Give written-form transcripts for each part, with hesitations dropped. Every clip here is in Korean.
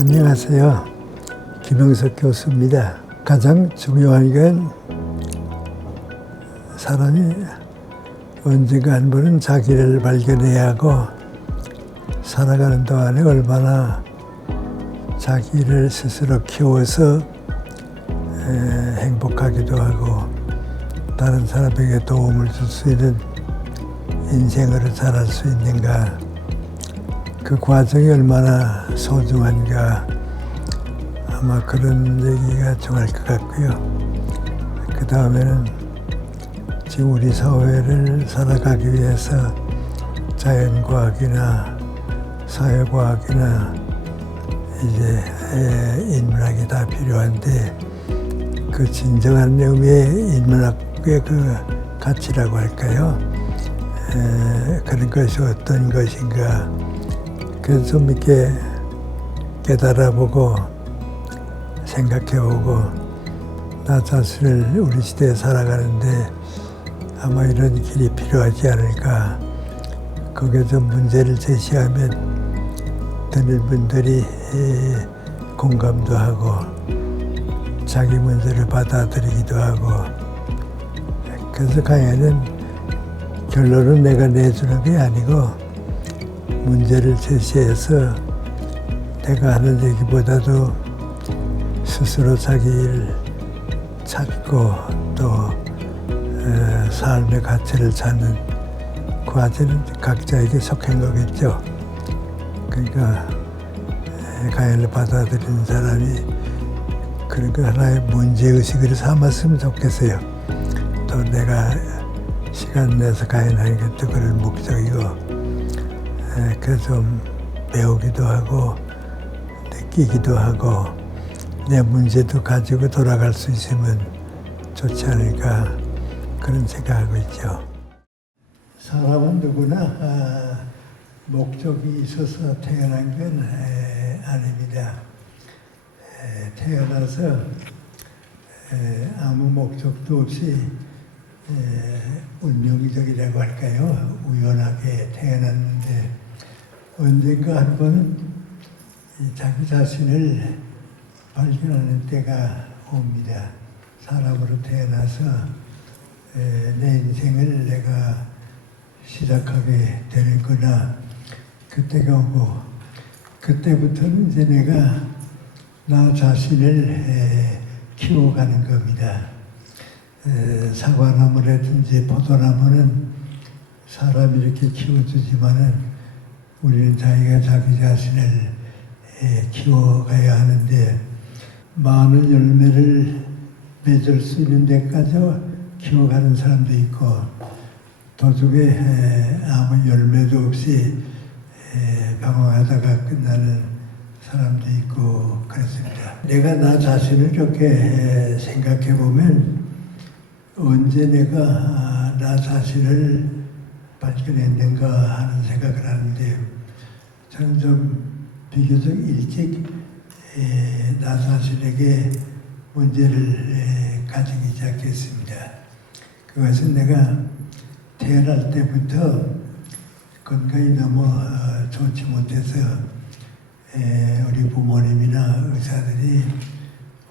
안녕하세요. 김영석 교수입니다. 가장 중요한 건 사람이 언젠가 한 번은 자기를 발견해야 하고 살아가는 동안에 얼마나 자기를 스스로 키워서 행복하기도 하고 다른 사람에게 도움을 줄 수 있는 인생으로 자랄 수 있는가, 그 과정이 얼마나 소중한가, 아마 그런 얘기가 좋을 것 같고요. 그 다음에는 지금 우리 사회를 살아가기 위해서 자연과학이나 사회과학이나 이제 인문학이 다 필요한데, 그 진정한 의미의 인문학의 그 가치라고 할까요? 그런 것이 어떤 것인가, 그래서 좀 이렇게 깨달아보고 생각해보고 나 자신을 우리 시대에 살아가는데 아마 이런 길이 필요하지 않을까. 거기에 좀 문제를 제시하면 듣는 분들이 공감도 하고 자기 문제를 받아들이기도 하고, 그래서 강의는 결론은 내가 내주는 게 아니고 문제를 제시해서 내가 하는 얘기보다도 스스로 자기를 찾고 또 삶의 가치를 찾는 과제는 각자에게 속한 거겠죠. 그러니까 강의를 받아들이는 사람이 그런 거 하나의 문제의식을 삼았으면 좋겠어요. 또 내가 시간 내서 강의하는 것도 그런 목적이고, 그래서 좀 배우기도 하고 느끼기도 하고 내 문제도 가지고 돌아갈 수 있으면 좋지 않을까, 그런 생각하고 있죠. 사람은 누구나 목적이 있어서 태어난 건 아닙니다. 태어나서 아무 목적도 없이 운명적이라고 할까요? 우연하게 태어났는데 언젠가 한 번은 자기 자신을 발견하는 때가 옵니다. 사람으로 태어나서 내 인생을 내가 시작하게 되는구나, 그때가 오고, 그때부터는 이제 내가 나 자신을 키워가는 겁니다. 사과나무라든지 포도나무는 사람이 이렇게 키워주지만은 우리는 자기가 자기 자신을 키워가야 하는데, 많은 열매를 맺을 수 있는 데까지 키워가는 사람도 있고, 도중에 아무 열매도 없이 방황하다가 끝나는 사람도 있고 그렇습니다. 내가 나 자신을 이렇게 생각해 보면 언제 내가 나 자신을 발견했는가 하는 생각을 하는데, 저는 좀 비교적 일찍 나 자신에게 문제를 가지기 시작했습니다. 그것은 내가 태어날 때부터 건강이 너무 좋지 못해서 우리 부모님이나 의사들이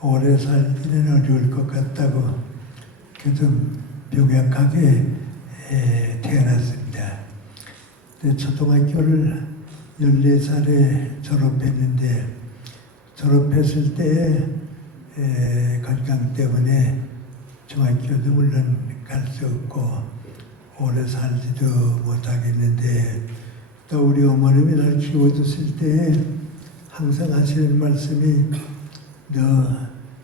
오래 살기는 어려울 것 같다고 좀 병약하게 태어났습니다. 초등학교를 14살에 졸업했는데, 졸업했을 때 건강 때문에 중학교도 물론 갈 수 없고 오래 살지도 못하겠는데, 또 우리 어머님이 날 키워주실 때 항상 하시는 말씀이 너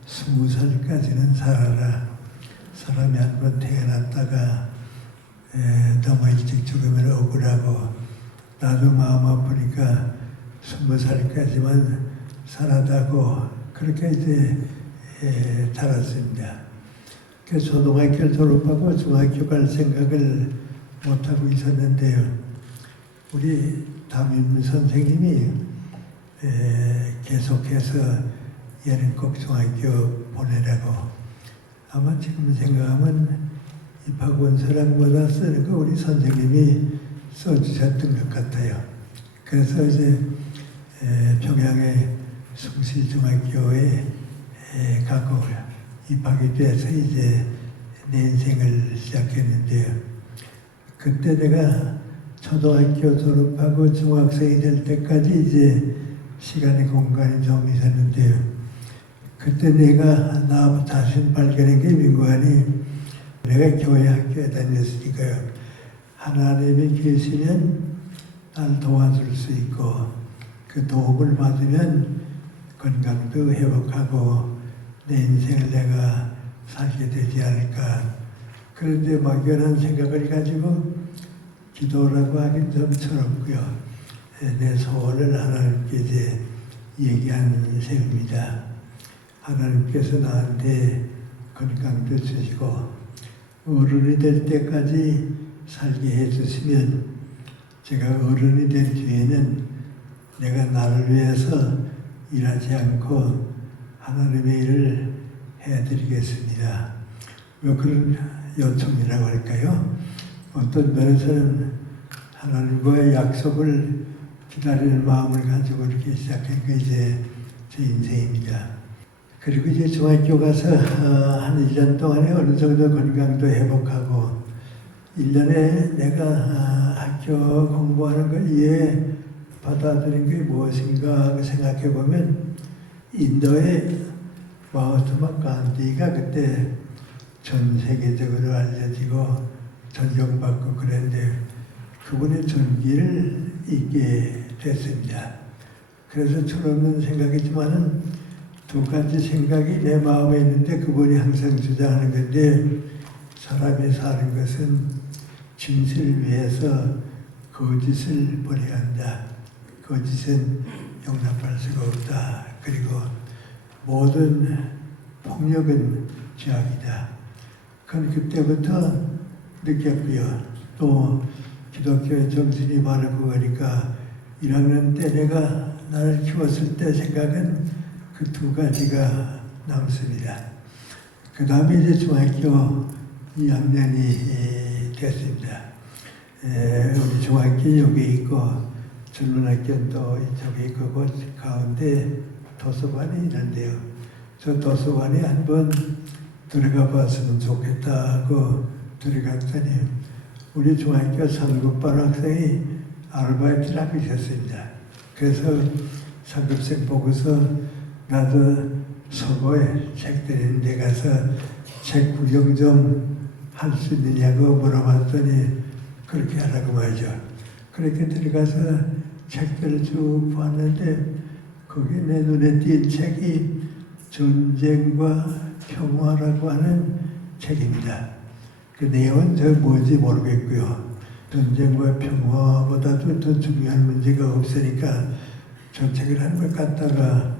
20살까지는 살아라. 사람이 한 번 태어났다가 너무 일찍 죽으면 억울하고, 나도 마음 아프니까 20살까지만 살아다고 그렇게 이제 자랐습니다. 그래서 초등학교를 졸업하고 중학교 갈 생각을 못하고 있었는데요. 우리 담임 선생님이 계속해서 얘는 꼭 중학교 보내라고, 아마 지금 생각하면 입학원서랑보다 쓰는 거 우리 선생님이 써주셨던 것 같아요. 그래서 이제 평양에 숭실중학교에 가고 입학이 돼서 이제 내 인생을 시작했는데요. 그때 내가 초등학교 졸업하고 중학생이 될 때까지 이제 시간이 공간이 좀 있었는데요. 그때 내가 나 자신 발견한 게 민관이 내가 교회 학교에 다녔으니까요. 하나님이 계시면 날 도와줄 수 있고 그 도움을 받으면 건강도 회복하고 내 인생을 내가 살게 되지 않을까. 그런데 막연한 생각을 가지고 기도라고 하긴 좀 철없고요. 내 소원을 하나님께 이제 얘기한 셈입니다. 하나님께서 나한테 건강도 주시고 어른이 될 때까지 살게 해주시면 제가 어른이 된 뒤에는 내가 나를 위해서 일하지 않고 하나님의 일을 해드리겠습니다. 왜 그런 요청이라고 할까요? 어떤 면에서는 하나님과의 약속을 기다리는 마음을 가지고 이렇게 시작한 게 이제 제 인생입니다. 그리고 이제 중학교 가서 한 1년 동안에 어느 정도 건강도 회복하고 1년에 내가 학교 공부하는 걸 이해 받아들인 게 무엇인가 생각해 보면 인도의 마하트마 간디가 그때 전 세계적으로 알려지고 존경받고 그랬는데 그분의 전기를 잊게 됐습니다. 그래서 철없는 생각이지만은 두 가지 생각이 내 마음에 있는데 그분이 항상 주장하는 건데 사람이 사는 것은 진실을 위해서 거짓을 버려야 한다. 거짓은 용납할 수가 없다. 그리고 모든 폭력은 죄악이다. 그건 그때부터 느꼈고요. 또 기독교의 정신이 바르고 그러니까 1학년 때 내가 나를 키웠을 때 생각은 그 두 가지가 남습니다. 그 다음에 이제 중학교 2학년이 됐습니다. 우리 중학교 여기 있고 전문학교는 또 이쪽에 있고 그 가운데 도서관이 있는데요. 저 도서관에 한번 들어가 봤으면 좋겠다고 들어갔더니 우리 중학교 상급반 학생이 아르바이트를 하고 있었습니다. 그래서 상급생 보고서 나도 서고에 책들 있는 데 가서 책 구경 좀 할 수 있느냐고 물어봤더니 그렇게 하라고 말이죠. 그렇게 들어가서 책들을 쭉 봤는데 거기에 내 눈에 띈 책이 전쟁과 평화라고 하는 책입니다. 그 내용은 저 뭔지 모르겠고요. 전쟁과 평화보다도 더 중요한 문제가 없으니까 저 책을 한번 갖다가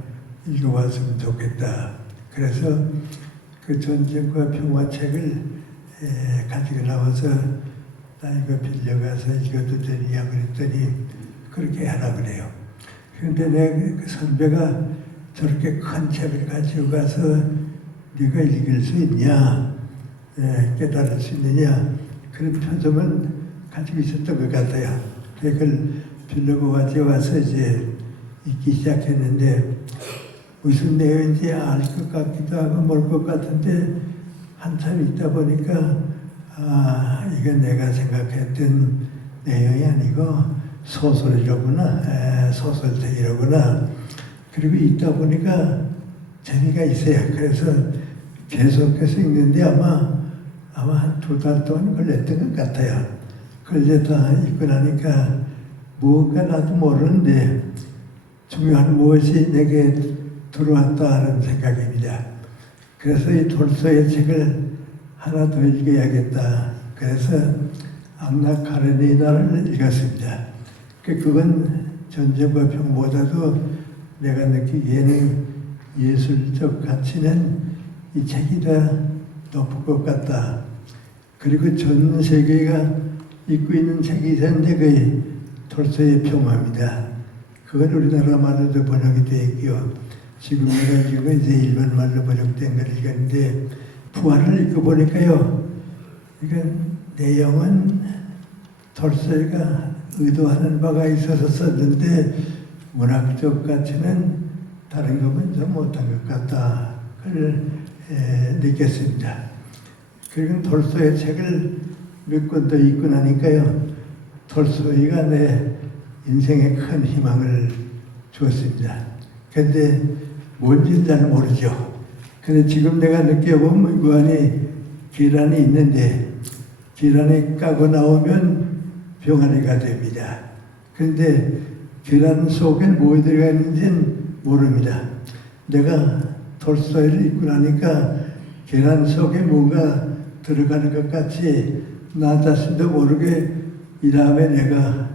읽어봤으면 좋겠다. 그래서 그 전쟁과 평화 책을 가지고 나와서 나 이거 빌려가서 읽어도 되냐 그랬더니 그렇게 하라 그래요. 그런데 내 그 선배가 저렇게 큰 책을 가지고 가서 네가 읽을 수 있냐, 깨달을 수 있느냐 그런 표정을 가지고 있었던 것 같아요. 그걸 빌려고 가져와서 이제 읽기 시작했는데 무슨 내용인지 알 것 같기도 하고 모를 것 같은데 한참 있다 보니까 이건 내가 생각했던 내용이 아니고 소설이로구나, 소설책이로구나. 그리고 있다 보니까 재미가 있어요. 그래서 계속해서 읽는데 아마 한 2달 동안 걸렸던 것 같아요. 그걸 이제 다 읽고 나니까 무언가 나도 모르는데 중요한 무엇이 내게 들어왔다 하는 생각입니다. 그래서 이 돌소의 책을 하나 더 읽어야겠다. 그래서 안나 카레니나를 읽었습니다. 그건 전쟁과 평보다도 내가 느끼기에는 예술적 가치는 이 책이 더 높을 것 같다. 그리고 전 세계가 읽고 있는 책이 있었는데 그게 돌소의 평화입니다. 그건 우리나라 말로도 번역이 되어 있고요. 지금 내가 지금 이제 일본 말로 번역된 걸 읽었는데 부활을 읽어보니까요. 이건 내용은 돌소이가 의도하는 바가 있어서 썼는데 문학적 가치는 다른 것은 좀 못한 것 같다. 그걸 느꼈습니다. 그리고 톨스토이의 책을 몇 권 더 읽고 나니까요. 톨스토이가 내 인생에 큰 희망을 주었습니다. 그런데 뭔지는 잘 모르죠. 근데 지금 내가 느껴보면 그 안에 계란이 있는데 계란이 까고 나오면 병아리가 됩니다. 그런데 계란 속에 뭐 들어가 있는지는 모릅니다. 내가 톨스토이를 읽고 나니까 계란 속에 뭔가 들어가는 것 같이 나 자신도 모르게 이 다음에 내가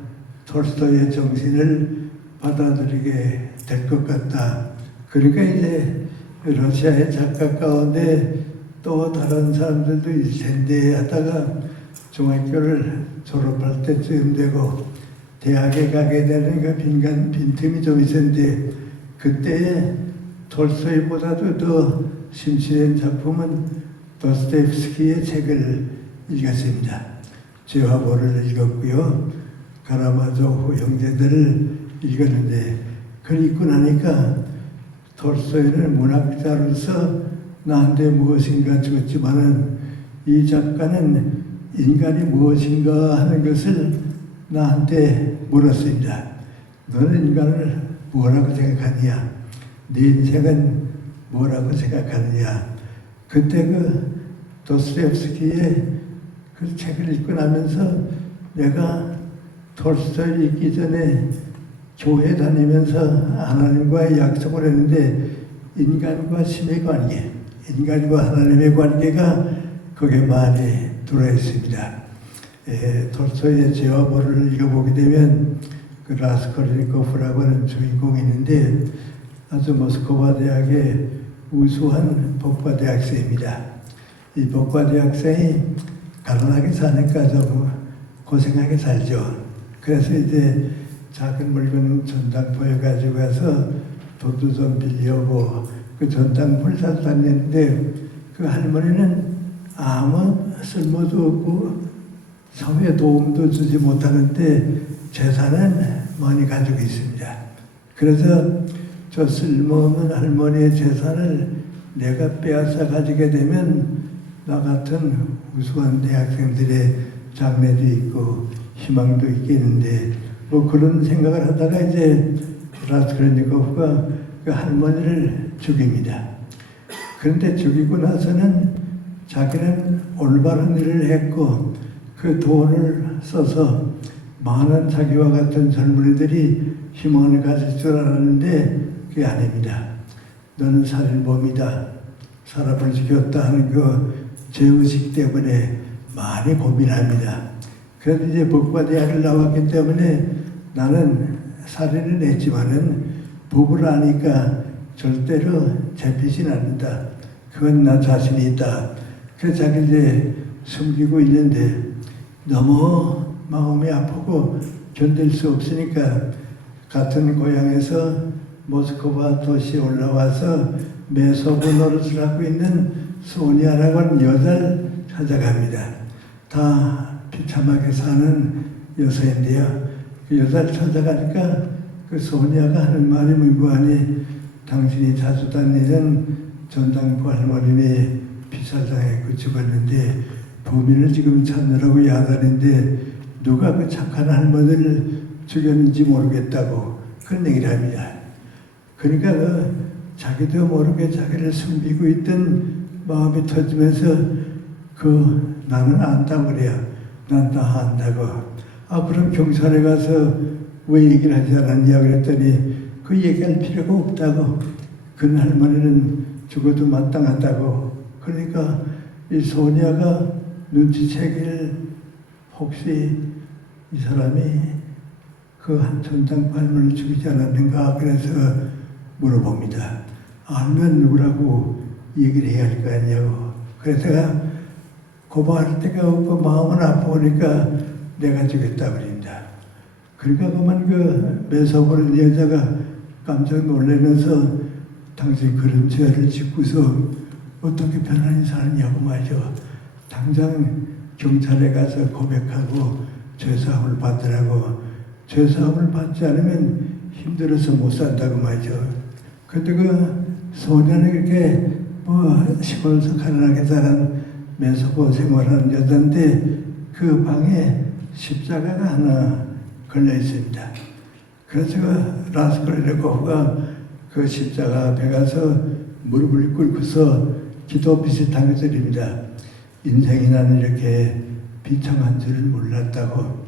톨스토이의 정신을 받아들이게 될 것 같다. 그러니까 이제 러시아의 작가 가운데 또 다른 사람들도 있을 텐데 하다가 중학교를 졸업할 때쯤 되고 대학에 가게 되는 그 빈틈이 좀 있었는데 그때 톨스토이보다도 더 심취된 작품은 도스토옙스키의 책을 읽었습니다. 제화보를 읽었고요. 카라마조프 형제들을 읽었는데 그걸 읽고 나니까 톨스토이는 문학자로서 나한테 무엇인가 주었지만은 이 작가는 인간이 무엇인가 하는 것을 나한테 물었습니다. 너는 인간을 뭐라고 생각하느냐? 네 인생은 뭐라고 생각하느냐? 그때 그 도스토옙스키의 그 책을 읽고 나면서 내가 톨스토이를 읽기 전에 교회 다니면서 하나님과의 약속을 했는데 인간과 신의 관계, 인간과 하나님의 관계가 거기에 많이 들어있습니다. 톨스토이의 제화보를 읽어보게 되면 그 라스콜니코프라고 하는 주인공이 있는데 아주 모스크바 대학의 우수한 법과대 학생입니다. 이 법과대 학생이 가난하게 사니까 좀 고생하게 살죠. 그래서 이제 작은 물건 전당포에 가지고 가서 돈도 좀 빌려오고 그 전당포를 사서 다녔는데 그 할머니는 아무 쓸모도 없고 사회에 도움도 주지 못하는데 재산은 많이 가지고 있습니다. 그래서 저 쓸모없는 할머니의 재산을 내가 빼앗아 가지게 되면 나 같은 우수한 대학생들의 장래도 있고 희망도 있겠는데 뭐 그런 생각을 하다가 이제 라스콜니코프가 그 할머니를 죽입니다. 그런데 죽이고 나서는 자기는 올바른 일을 했고 그 돈을 써서 많은 자기와 같은 젊은이들이 희망을 가질 줄 알았는데 그게 아닙니다. 너는 살인범이다. 사람을 죽였다 하는 그 죄의식 때문에 많이 고민합니다. 그래서 이제 법과대학을 나왔기 때문에 나는 살인을 했지만은 법을 아니까 절대로 잡히진 않는다. 그건 나 자신이 있다. 그래서 자기 이제 숨기고 있는데 너무 마음이 아프고 견딜 수 없으니까 같은 고향에서 모스크바 도시에 올라와서 매소부 노릇을 하고 있는 소니아라고 하는 여자를 찾아갑니다. 다 비참하게 사는 여자인데요. 그 여자를 찾아가니까 그 소니아가 하는 말이 무관히 당신이 자주 다니는 전당포 할머니네 피살당해 죽었는데 범인을 지금 찾느라고 야단인데 누가 그 착한 할머니를 죽였는지 모르겠다고 그런 얘기를 합니다. 그러니까 그 자기도 모르게 자기를 숨기고 있던 마음이 터지면서 그 나는 안다고 그래요. 난 다 안다고. 아 그럼 경찰에 가서 왜 얘기를 하지 않았냐 그랬더니 그 얘기할 필요가 없다고. 그 할머니는 죽어도 마땅하다고. 그러니까 이 소니아가 눈치채길 혹시 이 사람이 그 전당포 할머니를 죽이지 않았는가 그래서 물어봅니다. 알면 누구라고 얘기를 해야 할 거 아니냐고. 그래서 제가 고발할 데가 없고 마음은 아프니까 내가 죽였다 그럽니다. 그러니까 그만 그 매서보는 여자가 깜짝 놀라면서 당신 그런 죄를 짓고서 어떻게 편안히 사느냐고 말이죠. 당장 경찰에 가서 고백하고 죄사함을 받으라고. 죄사함을 받지 않으면 힘들어서 못 산다고 말이죠. 근데 그 소년이 이렇게 뭐 시골에서 가난하게 자란 메소포 생활하는 여자인데 그 방에 십자가가 하나 걸려 있습니다. 그래서 그 라스콜리코프가 그 십자가 앞에 가서 무릎을 꿇고서 기도 비슷한 거 드립니다. 인생이 나는 이렇게 비참한 줄을 몰랐다고.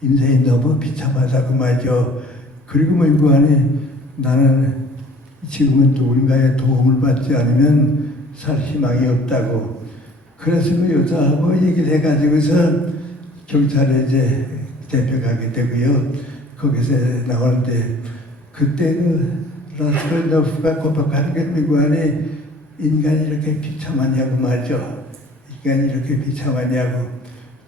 인생이 너무 비참하다고 말이죠. 그리고 뭐 이거 안에 나는 지금은 누군가의 도움을 받지 않으면 살 희망이 없다고. 그래서 그 여자하고 얘기를 해가지고서 경찰에 이제 데려가게 되고요. 거기서 나오는데 그때 그 라스콜리코프가 고백하는 게 누구 안에 인간이 이렇게 비참하냐고 말이죠. 인간이 이렇게 비참하냐고,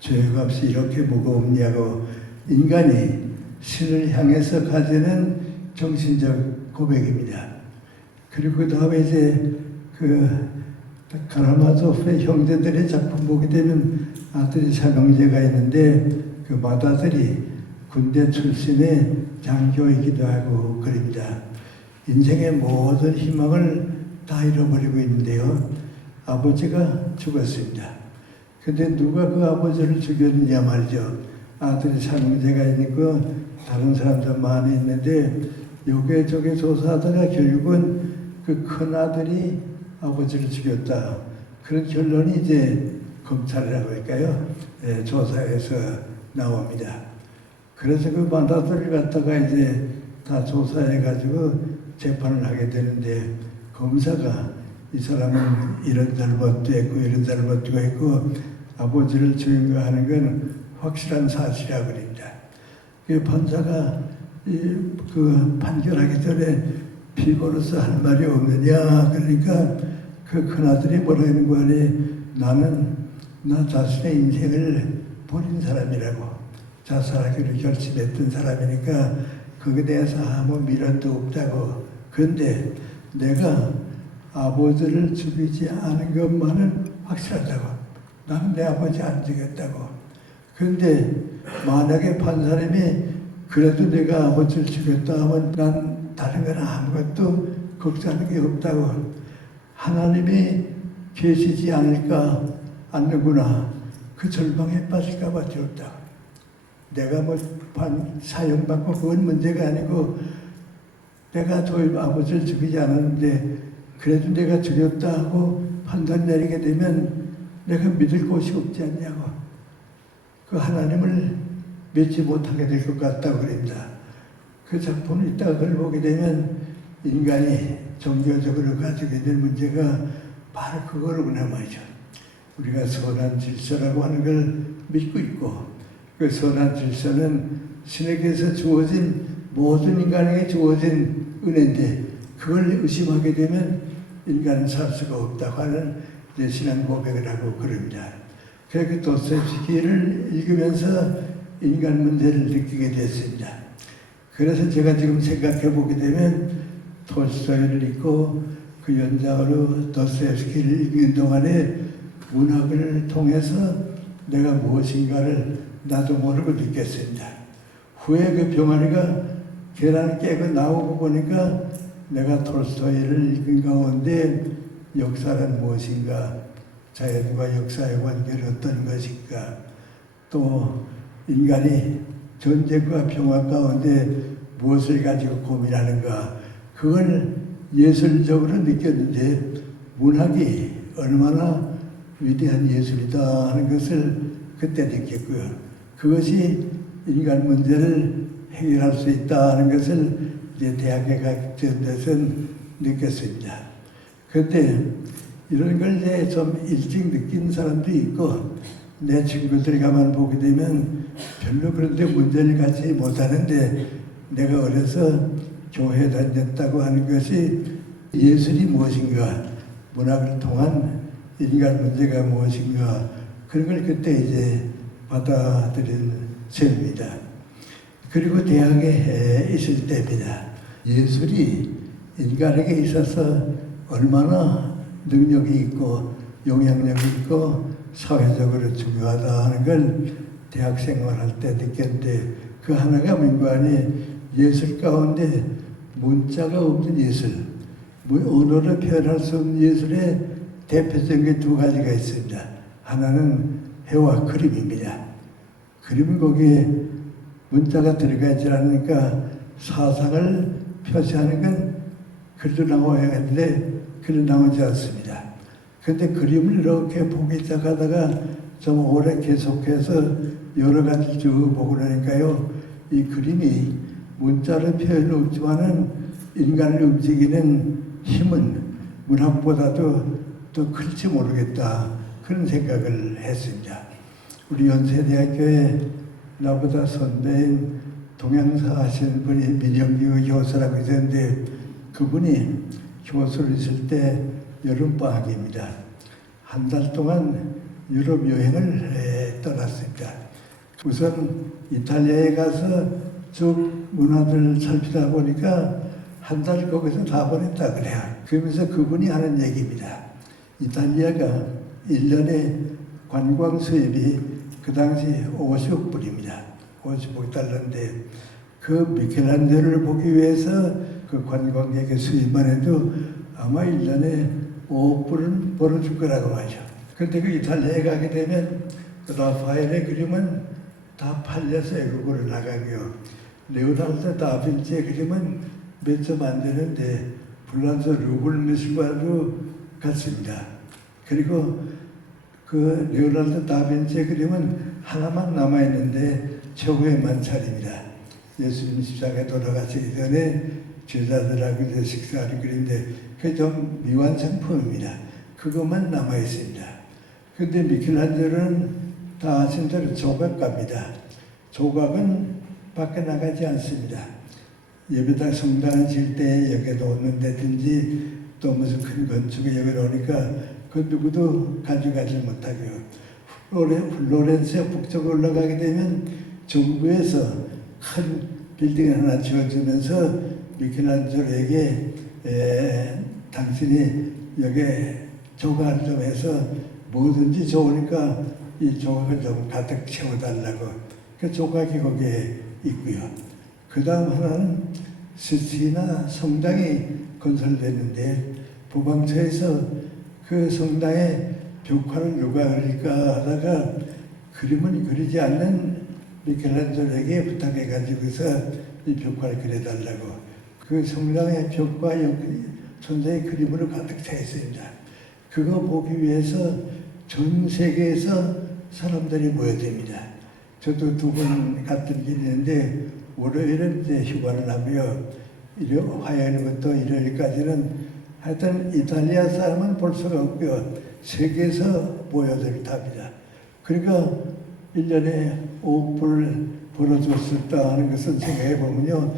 죄가 없이 이렇게 무거웠냐고. 인간이 신을 향해서 가지는 정신적 고백입니다. 그리고 그 다음에 이제 그 카라마조프의 형제들의 작품 보게 되면 아들이 삼형제가 있는데 그 맏아들이 군대 출신의 장교이기도 하고 그럽니다. 인생의 모든 희망을 다 잃어버리고 있는데요. 아버지가 죽었습니다. 근데 누가 그 아버지를 죽였느냐 말이죠. 아들이 삼형제가 있고 다른 사람도 많이 있는데 요게 저게 조사하다가 결국은 그 큰아들이 아버지를 죽였다. 그런 결론이 이제 검찰이라고 할까요? 네, 조사에서 나옵니다. 그래서 그 맏아들을 갖다가 이제 다 조사해가지고 재판을 하게 되는데 검사가 이 사람은 이런 잘못도 했고 이런 잘못도 했고 아버지를 증거하는 건 확실한 사실이라고 그럽니다. 그 판사가 그 판결하기 전에 피고로서 할 말이 없느냐 그러니까 그 큰아들이 뭐라 하는 거 아니 나는 나 자신의 인생을 버린 사람이라고 자살하기로 결심했던 사람이니까 거기에 대해서 아무 미련도 없다고. 그런데 내가 아버지를 죽이지 않은 것만은 확실하다고. 나는 내 아버지 안 죽였다고. 그런데 만약에 판사님이 그래도 내가 아버지를 죽였다 하면 난 다른 건 아무것도 걱정하는 게 없다고. 하나님이 계시지 않는구나. 그 절망에 빠질까 봐 두렵다. 내가 뭐 사형받고 그건 문제가 아니고 내가 저희 아버지를 죽이지 않았는데 그래도 내가 죽였다 하고 판단 내리게 되면 내가 믿을 곳이 없지 않냐고. 그 하나님을 믿지 못하게 될 것 같다고 그럽니다. 그 작품을 이따가 그걸 보게 되면 인간이 종교적으로 가지게 될 문제가 바로 그거로구나 말이죠. 우리가 선한 질서라고 하는 걸 믿고 있고 그 선한 질서는 신에게서 주어진 모든 인간에게 주어진 은혜인데 그걸 의심하게 되면 인간은 살 수가 없다고 하는 이제 신앙 고백을 하고 그럽니다. 그래서 도스토옙스키를 읽으면서 인간 문제를 느끼게 됐습니다. 그래서 제가 지금 생각해 보게 되면 톨스토이를 읽고 그 연장으로 도스토옙스키를 읽는 동안에 문학을 통해서 내가 무엇인가를 나도 모르고 느꼈습니다. 후에 그 병아리가 계란을 깨고 나오고 보니까 내가 톨스토이를 읽은 가운데 역사란 무엇인가, 자연과 역사의 관계는 어떤 것인가, 또 인간이 전쟁과 평화 가운데 무엇을 가지고 고민하는가, 그걸 예술적으로 느꼈는데 문학이 얼마나 위대한 예술이다 하는 것을 그때 느꼈고요. 그것이 인간 문제를 해결할 수 있다는 것을 이제 대학에 가기 전에선 느꼈습니다. 그때 이런 걸 이제 좀 일찍 느낀 사람도 있고 내 친구들 가만 보게 되면 별로 그런데 문제를 갖지 못하는데 내가 어려서 교회 다녔다고 하는 것이 예술이 무엇인가, 문학을 통한 인간 문제가 무엇인가 그런 걸 그때 이제 받아들인 셈입니다. 그리고 대학에 있을 때입니다. 예술이 인간에게 있어서 얼마나 능력이 있고 영향력이 있고 사회적으로 중요하다 하는 걸 대학 생활할 때 느꼈는데 그 하나가 민관이 예술 가운데 문자가 없는 예술, 언어로 표현할 수 없는 예술의 대표적인 게 두 가지가 있습니다. 하나는 해와 그림입니다. 그림은 거기에 문자가 들어가 있지 않으니까 사상을 표시하는 건 글로 나와야 하는데 글로 나오지 않습니다. 그런데 그림을 이렇게 보기 시작하다가 좀 오래 계속해서 여러 가지 쭉 보고 나니까요, 이 그림이 문자로 표현은 없지만은 인간을 움직이는 힘은 문학보다도 더 클지 모르겠다, 그런 생각을 했습니다. 우리 연세대학교에 나보다 선배인 동양사 하시는 분이 민영기 교수라고 있었는데, 그분이 교수를 있을 때 여름방학입니다. 한 달 동안 유럽 여행을 떠났습니다. 우선 이탈리아에 가서 쭉 문화들을 살피다 보니까 한 달 거기서 다 보냈다 그래요. 그러면서 그분이 하는 얘기입니다. 이탈리아가 1년에 관광 수입이 그 당시 50억 불입니다. 50억 달러인데 그 미켈란젤로를 보기 위해서 그 관광객의 수입만 해도 아마 1년에 5억 불은 벌어줄 거라고 하죠. 그런데 그 이탈리아에 가게 되면 그 라파엘의 그림은 다 팔려서 외국으로 나가고요. 레오나르도 다빈치의 그림은 몇 점 안 되는데 불란서 루블 미술관으로 갔습니다. 그리고 그 레오나르도 다빈치의 그림은 하나만 남아있는데 최고의 만찬입니다. 예수님 십자가에 돌아가시기 전에 제자들하고 이제 식사하는 그림인데 그게 좀 미완성품입니다. 그것만 남아있습니다. 그런데 미켈란젤로는 다 아신 대로 조각가입니다. 조각은 밖에 나가지 않습니다. 예배당 성당을 질 때 여기에 놓는다든지 또 무슨 큰 건축에 여기 놓으니까 그 누구도 가져가지 못하고요. 플로렌스의 북쪽으로 올라가게 되면 정부에서 큰 빌딩을 하나 지어주면서 미켈란젤로에게 당신이 여기에 조각을 좀 해서 뭐든지 좋으니까 이 조각을 좀 가득 채워달라고. 그 조각이 거기에 있고요. 그 다음 하나는 시스티나 성당이 건설됐는데 보방처에서 그 성당에 벽화를 누가 그릴까 하다가 그림은 그리지 않는 미켈란젤로에게 부탁해가지고서 이 벽화를 그려달라고. 그 성당의 벽과 천사의 그림으로 가득 차 있습니다. 그거 보기 위해서 전 세계에서 사람들이 모여듭니다. 저도 두 번 갔던 길이 있는데 월요일은 이제 휴가를 하고요. 화요일부터 일요일까지는 하여튼 이탈리아 사람은 볼 수가 없고요. 세계에서 모여들답니다. 그러니까 1년에 5억 불을 벌어줬었다 하는 것을 생각해 보면요.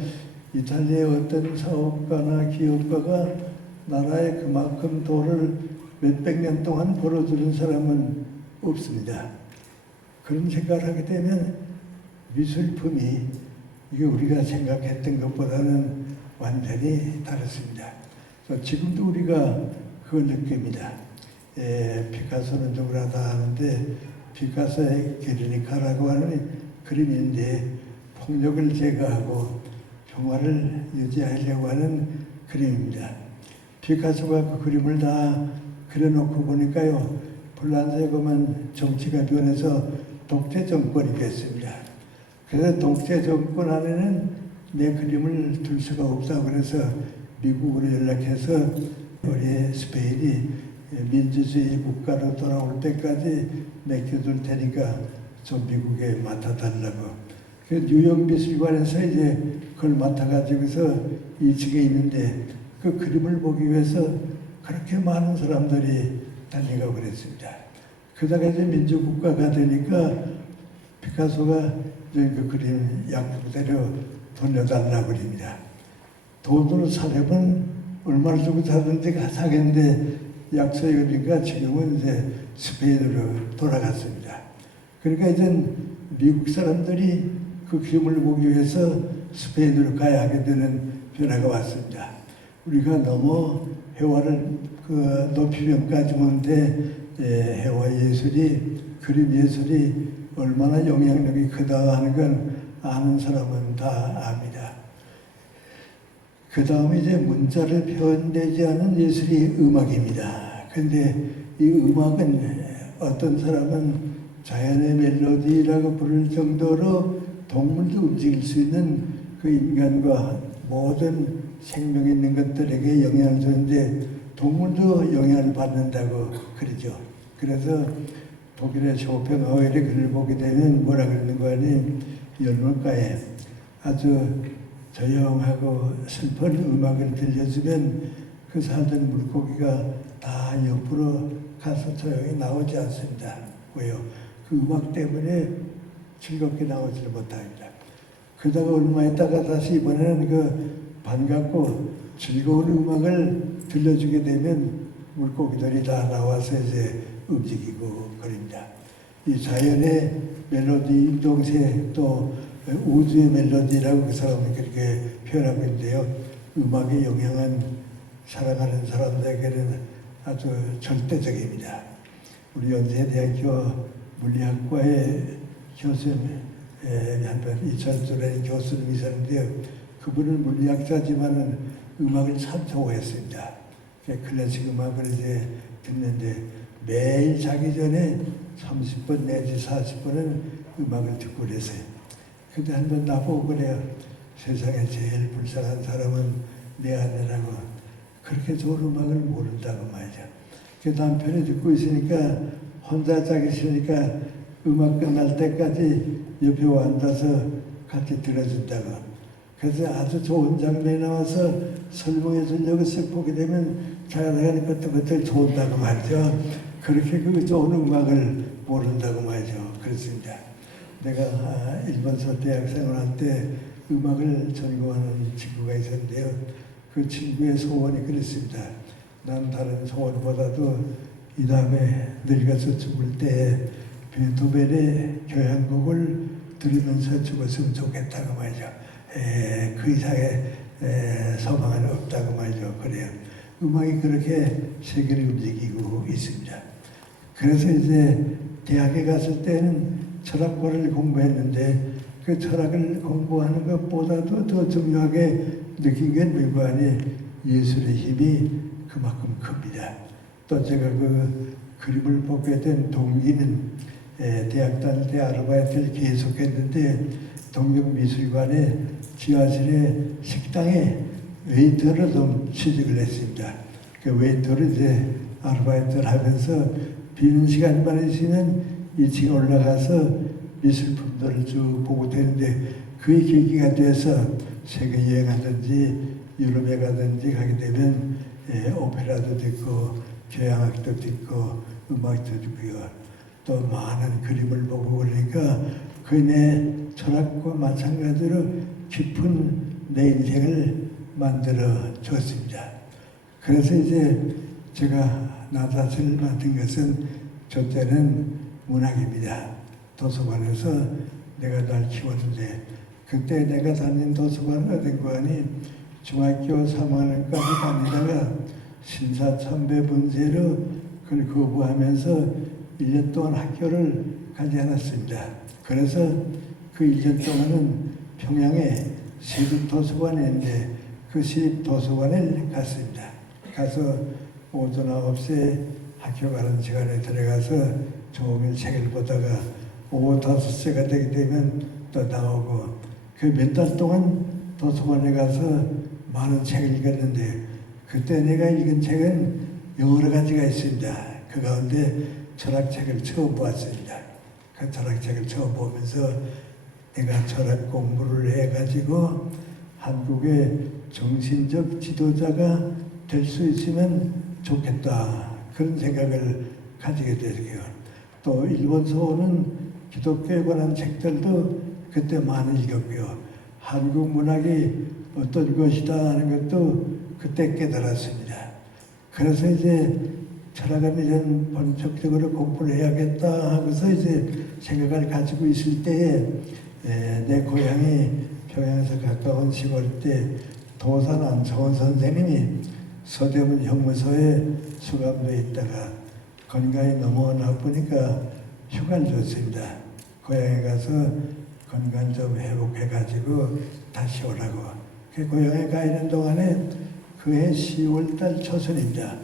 이탈리아의 어떤 사업가나 기업가가 나라에 그만큼 돈을 몇백 년 동안 벌어주는 사람은 없습니다. 그런 생각을 하게 되면 미술품이 이게 우리가 생각했던 것보다는 완전히 다릅니다. 지금도 우리가 그걸 느낍니다. 피카소는 누구나 다 아는데 피카소의 게르니카라고 하는 그림인데 폭력을 제거하고 평화를 유지하려고 하는 그림입니다. 피카소가 그 그림을 다 그려놓고 보니까요. 프랑스에 보면 정치가 변해서 독재 정권이 됐습니다. 그래서 독재 정권 안에는 내 그림을 둘 수가 없다고 그래서 미국으로 연락해서 우리 스페인이 민주주의 국가로 돌아올 때까지 맡겨둘 테니까 좀 미국에 맡아달라고. 그 뉴욕 미술관에서 이제 그걸 맡아가지고서 2층에 있는데 그 그림을 보기 위해서 그렇게 많은 사람들이 달려가고 그랬습니다. 그러다가 이제 민주국가가 되니까 피카소가 이제 그 그림 양부대로 돌려달라고 그럽니다. 돈으로 사려면 얼마를 주고 사든지 사겠는데 약속이 그러니까 지금은 이제 스페인으로 돌아갔습니다. 그러니까 이제 미국 사람들이 그 그림을 보기 위해서 스페인으로 가야 하게 되는 변화가 왔습니다. 우리가 너무 해화를 높이 평가하지만데 해화 예술이, 그림 예술이 얼마나 영향력이 크다 하는 건 아는 사람은 다 압니다. 그 다음에 이제 문자를 표현되지 않은 예술이 음악입니다. 근데 이 음악은 어떤 사람은 자연의 멜로디라고 부를 정도로 동물도 움직일 수 있는 그 인간과 모든 생명 있는 것들에게 영향을 주는데 동물도 영향을 받는다고 그러죠. 그래서 독일의 쇼팽하우er의 글을 보게 되면 뭐라 그러는 거 아니, 열물가에 아주 조용하고 슬픈 음악을 들려주면 그 살던 물고기가 다 옆으로 가서 조용히 나오지 않습니다. 왜요? 그 음악 때문에 즐겁게 나오지를 못합니다. 그러다가 얼마 있다가 다시 이번에는 그 반갑고 즐거운 음악을 들려주게 되면 물고기들이 다 나와서 이제 움직이고 그럽니다. 이 자연의 멜로디, 동시에 또 우주의 멜로디라고 그 사람은 그렇게 표현하고 있는데요. 음악의 영향은 사랑하는 사람들에게는 아주 절대적입니다. 우리 연세대학교 물리학과의 교수님, 이철주라는 교수님이 있었는데요. 그분은 물리학자지만은 음악을 참 좋아했습니다. 클래식 음악을 이제 듣는데 매일 자기 전에 30분 내지 40분은 음악을 듣고 그랬어요. 근데 한 번 나보고 그래요. 세상에 제일 불쌍한 사람은 내 아내라고. 그렇게 좋은 음악을 모른다고 말이죠. 그 남편이 듣고 있으니까 혼자 자기 싫으니까 음악 끝날 때까지 옆에 앉아서 같이 들어준다고. 그래서 아주 좋은 장면이 나와서 설명해 주려고 쓱 보게 되면 자기가 그것도 좋은다고 말이죠. 그렇게 그 좋은 음악을 모른다고 말이죠. 그렇습니다. 내가 일본서 대학 생활할 때 음악을 전공하는 친구가 있었는데요. 그 친구의 소원이 그랬습니다. 난 다른 소원보다도 이 다음에 늙어서 죽을 때 베토벤의 교향곡을 들으면서 죽었으면 좋겠다고 말이죠. 그 이상의 소망은 없다고 말이죠. 그래요. 음악이 그렇게 세계를 움직이고 있습니다. 그래서 이제 대학에 갔을 때는 철학과를 공부했는데 그 철학을 공부하는 것보다도 더 중요하게 느낀 게 누구 아니 예술의 힘이 그만큼 큽니다. 또 제가 그 그림을 보게 된 동기는 대학 다닐 때 아르바이트를 계속했는데 동경미술관의 지하실에 식당에 웨이터로 좀 취직을 했습니다. 그 웨이터를 이제 아르바이트를 하면서 비는 시간만 있으면 2층에 올라가서 미술품들을 쭉 보고 되는데 그의 계기가 돼서 세계 여행하든지 유럽에 가든지 가게 되면 오페라도 듣고 교향악도 듣고 음악도 듣고요. 또 많은 그림을 보고 그러니까 그의 철학과 마찬가지로 깊은 내 인생을 만들어 줬습니다. 그래서 이제 제가 나다스를 만든 것은 저 때는 문학입니다. 도서관에서 내가 날 키웠는데 그때 내가 다닌 도서관은 어딘 거 아니 중학교 3학년까지 다니다가 신사참배문제로 그걸 거부하면서 1년 동안 학교를 가지 않았습니다. 그래서 그 1년 동안은 평양에 시립도서관에 그 시립도서관에 갔습니다. 가서 오전 9시에 학교 가는 시간에 들어가서 종일 책을 보다가 오후 5시가 되게 되면 또 나오고 그 몇 달 동안 도서관에 가서 많은 책을 읽었는데 그때 내가 읽은 책은 여러 가지가 있습니다. 그 가운데 철학책을 처음 보았습니다. 그 철학책을 처음 보면서 내가 철학 공부를 해가지고 한국의 정신적 지도자가 될 수 있으면 좋겠다. 그런 생각을 가지게 되고요. 또 일본서 오는 기독교에 관한 책들도 그때 많이 읽었고요. 한국 문학이 어떤 것이다 하는 것도 그때 깨달았습니다. 그래서 이제 철학은 이제 본격적으로 공부를 해야겠다 하고서 이제 생각을 가지고 있을 때에 내 고향이 평양에서 가까운 시골 때 도산 안성원 선생님이 서대문 형무소에 수감되어 있다가 건강이 너무 나쁘니까 휴가를 줬습니다. 고향에 가서 건강 좀 회복해가지고 다시 오라고. 그 고향에 가 있는 동안에 그해 10월달 초순입니다.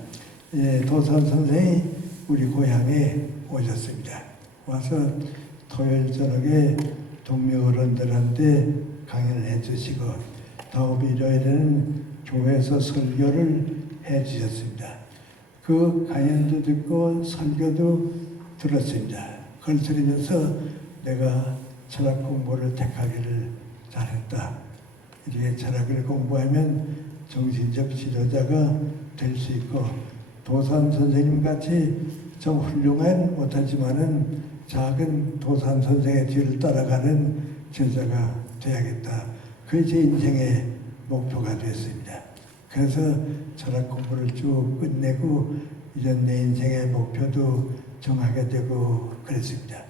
도산 선생이 우리 고향에 오셨습니다. 와서 토요일 저녁에 동료 어른들한테 강연을 해주시고 다음 일요일에는 교회에서 설교를 해주셨습니다. 그 강연도 듣고 설교도 들었습니다. 그걸 들으면서 내가 철학 공부를 택하기를 잘했다. 이렇게 철학을 공부하면 정신적 지도자가 될 수 있고 도산 선생님 같이 좀 훌륭한 못하지만은 작은 도산 선생의 뒤를 따라가는 제자가 되야겠다. 그게 제 인생의 목표가 되었습니다. 그래서 철학 공부를 쭉 끝내고 이제 내 인생의 목표도 정하게 되고 그랬습니다.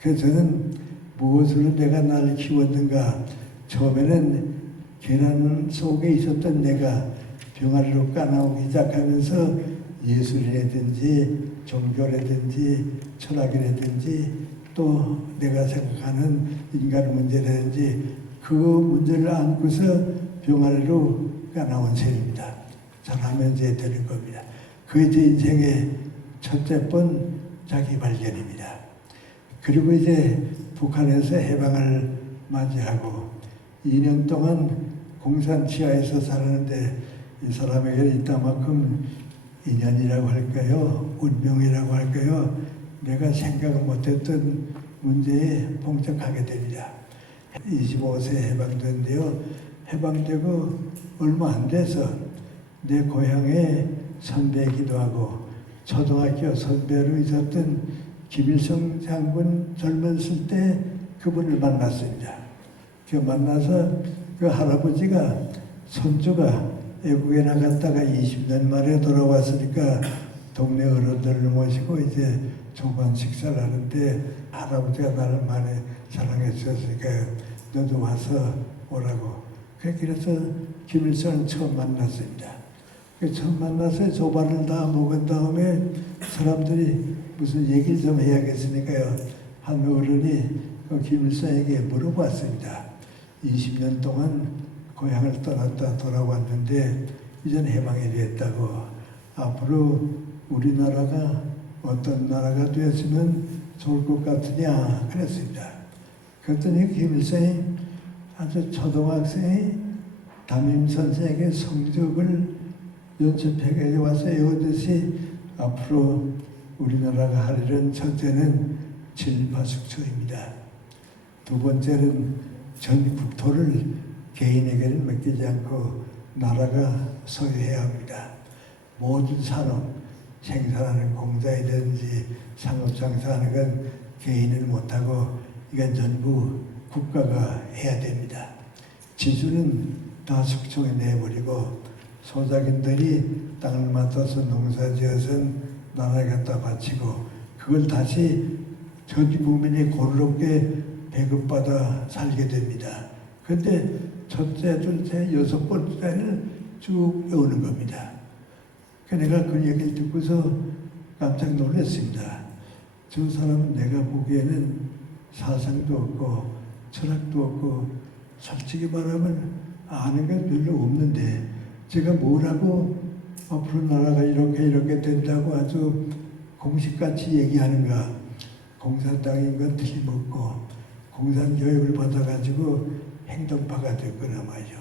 그래서 저는 무엇으로 내가 나를 키웠는가? 처음에는 계란 속에 있었던 내가 병아리로 까나오기 시작하면서 예술이라든지 종교라든지 철학이라든지 또 내가 생각하는 인간 문제라든지 그 문제를 안고서 병아리로 까나온 셈입니다. 잘하면 이제 되는 겁니다. 그게 제 인생의 첫째 번 자기 발견입니다. 그리고 이제 북한에서 해방을 맞이하고 2년 동안 공산 치하에서 살았는데 이 사람에게 이따만큼 인연이라고 할까요? 운명이라고 할까요? 내가 생각을 못했던 문제에 봉착하게 됩니다. 25세 해방된데요. 해방되고 얼마 안 돼서 내 고향에 선배이기도 하고 초등학교 선배로 있었던 김일성 장군 젊었을 때 그분을 만났습니다. 그 만나서 그 할아버지가 손주가 외국에 나갔다가 20년 만에 돌아왔으니까 동네 어른들을 모시고 이제 조반 식사를 하는데 할아버지가 나를 많이 사랑해 주셨으니까 너도 와서 오라고. 그래서 김일성을 처음 만났습니다. 처음 만나서 조반을 다 먹은 다음에 사람들이 무슨 얘기를 좀 해야겠으니까요. 한 어른이 그 김일성에게 물어봤습니다. 20년 동안 고향을 떠났다 돌아왔는데 이젠 해방이 됐다고 앞으로 우리나라가 어떤 나라가 되었으면 좋을 것 같으냐 그랬습니다. 그랬더니 김일성이 아주 초등학생이 담임 선생에게 성적을 연습회계에 와서 외우듯이 앞으로 우리나라가 하려는 첫째는 진파숙초입니다. 두 번째는 전 국토를 개인에게는 맡기지 않고 나라가 소유해야 합니다. 모든 산업, 생산하는 공장이든지 상업 장사하는 건 개인은 못하고 이건 전부 국가가 해야 됩니다. 지주는 다 숙청에 내버리고 소작인들이 땅을 맡아서 농사지어서 나라에 갖다 바치고 그걸 다시 전 국민이 고르게 배급받아 살게 됩니다. 그런데 첫째, 둘째, 여섯 번째를 쭉 외우는 겁니다. 내가 그 얘기를 듣고서 깜짝 놀랐습니다. 저 사람은 내가 보기에는 사상도 없고 철학도 없고 솔직히 말하면 아는 게 별로 없는데 제가 뭐라고 앞으로 나라가 이렇게 된다고 아주 공식같이 얘기하는가. 공산당인 건 틀림없고 공산교육을 받아가지고 행동파가 됐거나 말이죠.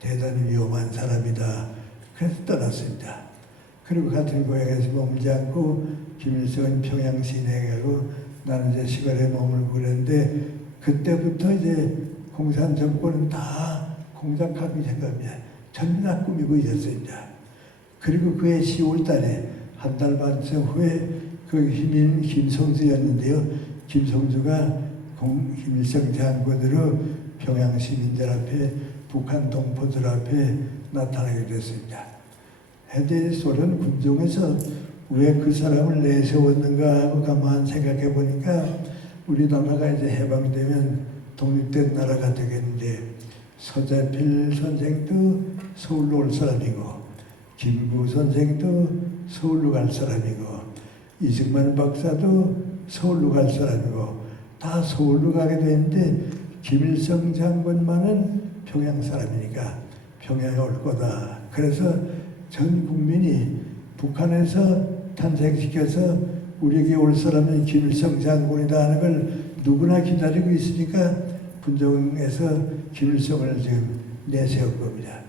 대단히 위험한 사람이다. 그래서 떠났습니다. 그리고 같은 고향에서 머물지 않고 김일성은 평양 시내에 가고 나는 이제 시골에 머물고 그랬는데 그때부터 이제 공산 정권은 다 공작하기 생각합니다. 전부 다 꾸미고 있었습니다. 그리고 그해 10월 달에 한 달 반쯤 후에 그 힘인 김성주였는데요. 김성주가 김일성 장군으로 평양 시민들 앞에 북한 동포들 앞에 나타나게 됐습니다. 해대 소련 군종에서 왜 그 사람을 내세웠는가 하고 가만 생각해 보니까 우리나라가 이제 해방되면 독립된 나라가 되겠는데 서재필 선생도 서울로 올 사람이고 김구 선생도 서울로 갈 사람이고 이승만 박사도 서울로 갈 사람이고 다 서울로 가게 되는데 김일성 장군만은 평양 사람이니까 평양에 올 거다. 그래서 전 국민이 북한에서 탄생시켜서 우리에게 올 사람은 김일성 장군이다 하는 걸 누구나 기다리고 있으니까 분정에서 김일성을 지금 내세울 겁니다.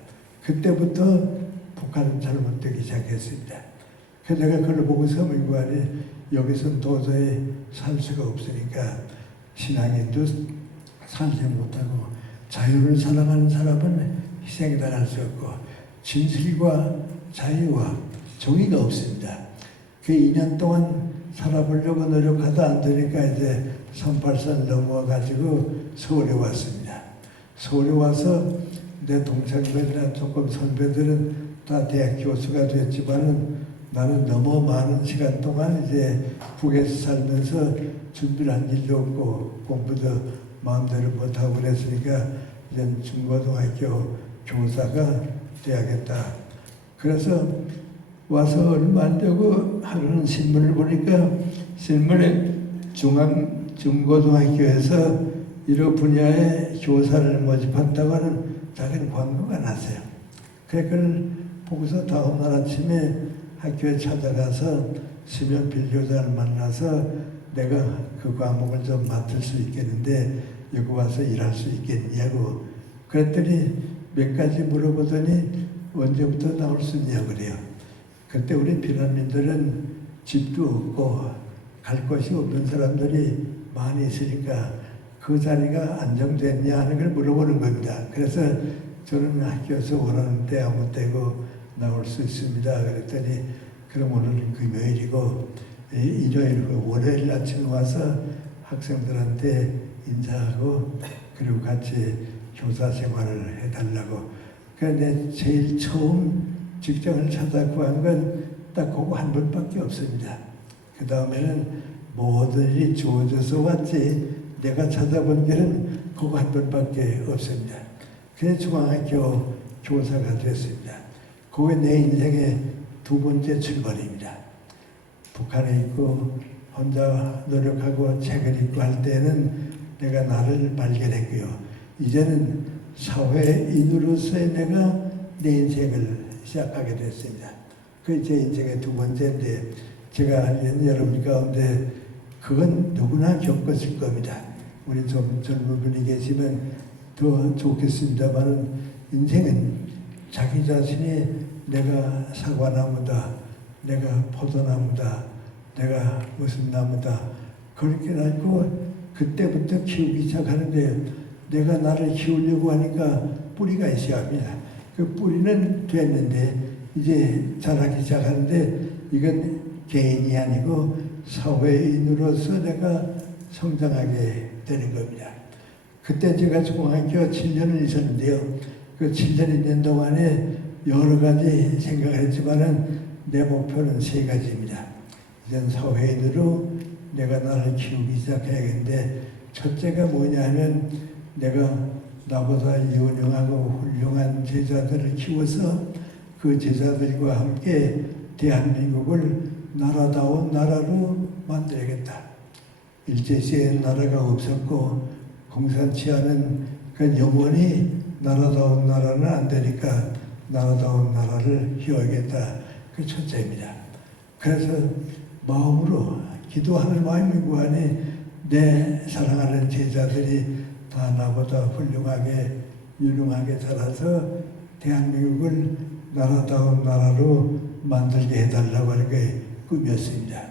그때부터 북한은 잘못되기 시작했습니다. 그래서 내가 그걸 보고 서민관이 여기서 도저히 살 수가 없으니까 신앙인도 살지 못하고 자유를 사랑하는 사람은 희생당할 수 없고 진실과 자유와 정의가 없습니다. 그 2년 동안 살아보려고 노력하다 안 되니까 이제 38선 넘어가지고 서울에 왔습니다. 서울에 와서 내 동창들이나 조금 선배들은 다 대학 교수가 됐지만은 나는 너무 많은 시간 동안 이제 북에서 살면서 준비를 한 일도 없고 공부도 마음대로 못하고 그랬으니까 이제 중고등학교 교사가 돼야겠다. 그래서 와서 얼마 안 되고 하루는 신문을 보니까 신문에 중고등학교에서 이런 분야의 교사를 모집한다고 하는 작은 광고가 났어요. 그걸 보고서 다음날 아침에 학교에 찾아가서 수면 필요자를 만나서 내가 그 과목을 좀 맡을 수 있겠는데 여기 와서 일할 수 있겠냐고 그랬더니 몇 가지 물어보더니 언제부터 나올 수 있냐고 그래요. 그때 우리 비난민들은 집도 없고 갈 곳이 없는 사람들이 많이 있으니까 그 자리가 안정됐냐 하는 걸 물어보는 겁니다. 그래서 저는 학교에서 원하는데 아무 때고 나올 수 있습니다. 그랬더니 그럼 오늘은 금요일이고 일요일, 월요일 아침에 와서 학생들한테 인사하고 그리고 같이 교사 생활을 해달라고. 그런데 제일 처음 직장을 찾아 구한 건 딱 그거 한 번밖에 없습니다. 그 다음에는 모든 일이 주어져서 왔지 내가 찾아본 길은 그거 한 번밖에 없습니다. 그래서 중앙학교 교사가 됐습니다. 그게 내 인생의 두 번째 출발입니다. 북한에 있고 혼자 노력하고 책을 읽고 할 때는 내가 나를 발견했고요. 이제는 사회인으로서의 내가 내 인생을 시작하게 됐습니다. 그게 제 인생의 두 번째인데 제가 알기에는 여러분 가운데 그건 누구나 겪었을 겁니다. 우리 좀 젊은 분이 계시면 더 좋겠습니다만 인생은 자기 자신이 내가 사과나무다, 내가 포도나무다, 내가 무슨 나무다 그렇게 알고 그때부터 키우기 시작하는데 내가 나를 키우려고 하니까 뿌리가 있어야 합니다. 그 뿌리는 됐는데 이제 자라기 시작하는데 이건 개인이 아니고 사회인으로서 내가 성장하게 되는 겁니다. 그때 제가 중학교 7년을 있었는데요. 그 7년 있는 동안에 여러 가지 생각을 했지만은 내 목표는 세 가지입니다. 이젠 사회인으로 내가 나를 키우기 시작해야겠는데 첫째가 뭐냐 하면 내가 나보다 유능하고 훌륭한 제자들을 키워서 그 제자들과 함께 대한민국을 나라다운 나라로 만들어야겠다. 일제시대에 나라가 없었고 공산치 않은 그 영원히 나라다운 나라는 안 되니까 나라다운 나라를 키워야겠다. 그 첫째입니다. 그래서 마음으로 기도하는 마음이 구하니 내 사랑하는 제자들이 다 나보다 훌륭하게 유능하게 자라서 대한민국을 나라다운 나라로 만들게 해달라고 하는 게 꿈이었습니다.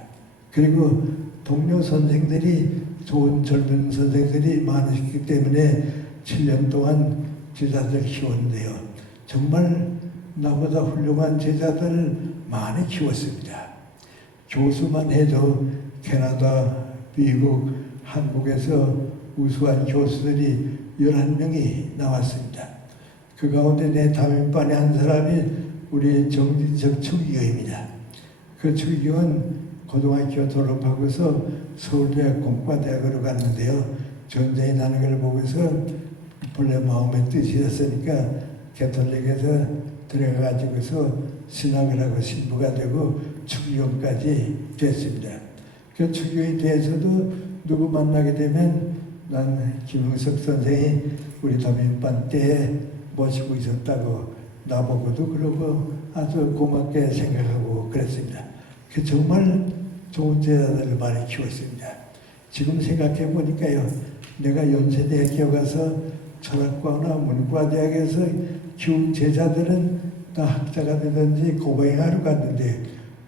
그리고 동료 선생들이 좋은 젊은 선생들이 많으시기 때문에 7년 동안 제자들 키웠는데요. 정말 나보다 훌륭한 제자들을 많이 키웠습니다. 교수만 해도 캐나다, 미국, 한국에서 우수한 교수들이 11명이 나왔습니다. 그 가운데 내 담임반에 한 사람이 우리 정진석 추기경입니다. 그 추기경은 고등학교 졸업하고서 서울대학 공과대학으로 갔는데요. 전쟁이 나는 걸 보고서 본래 마음의 뜻이었으니까 개톨릭에서 들어가가지고서 신학을 하고 신부가 되고 추기경까지 됐습니다. 그 추기경이 돼서도 누구 만나게 되면 난 김응석 선생이 우리 담임반 때에 모시고 있었다고 나보고도 그러고 아주 고맙게 생각하고 그랬습니다. 그 정말 좋은 제자들을 많이 키웠습니다. 지금 생각해 보니까요, 내가 연세대학교 가서 철학과나 문과대학에서 키운 제자들은 다 학자가 되든지 고등학교로 갔는데,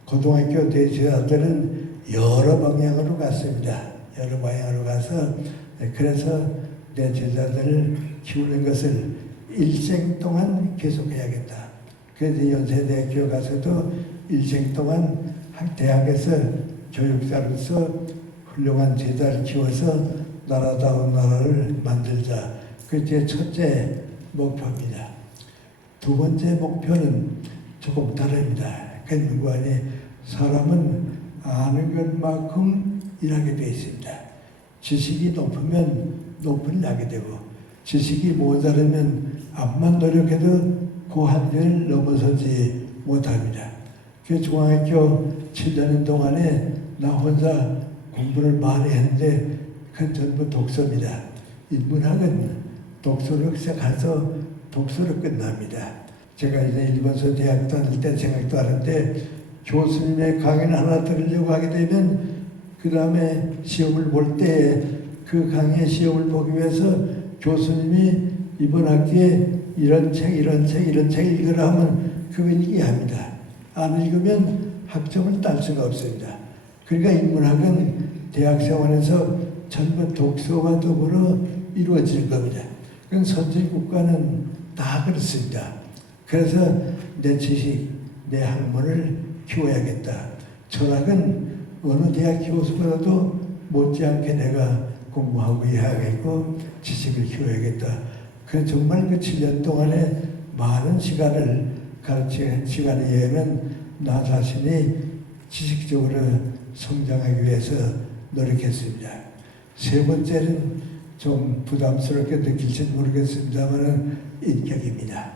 고등학교 대제자들은 여러 방향으로 갔습니다. 여러 방향으로 가서 그래서 내 제자들을 키우는 것을 일생 동안 계속해야겠다. 그래서 연세대학교 가서도 일생 동안 대학에서 교육자로서 훌륭한 제자를 키워서 나라다운 나라를 만들자. 그게 제 첫째 목표입니다. 두 번째 목표는 조금 다릅니다. 그 무관히 사람은 아는 것만큼 일하게 되어 있습니다. 지식이 높으면 높은 일 하게 되고, 지식이 모자르면 암만 노력해도 그 한계를 넘어서지 못합니다. 그 중학교 7년 동안에 나 혼자 공부를 많이 했는데 그건 전부 독서입니다. 인문학은 독서로 시작해서 독서로 끝납니다. 제가 이제 일본서 대학 다닐 때 생각도 하는데, 교수님의 강의를 하나 들으려고 하게 되면 그 다음에 시험을 볼 때 그 강의 시험을 보기 위해서 교수님이 이번 학기에 이런 책 읽으라 하면 그거 읽어야 합니다. 안 읽으면 학점을 딸 수가 없습니다. 그러니까 인문학은 대학 생활에서 전부 독서와 더불어 이루어질 겁니다. 그건 선진 국가는 다 그렇습니다. 그래서 내 지식, 내 학문을 키워야겠다. 철학은 어느 대학 교수보다도 못지않게 내가 공부하고 이해하겠고 지식을 키워야겠다. 그 정말 그 7년 동안에 많은 시간을 가르치는 시간에는 나 자신이 지식적으로 성장하기 위해서 노력했습니다. 세 번째는 좀 부담스럽게 느낄지 모르겠습니다만 인격입니다.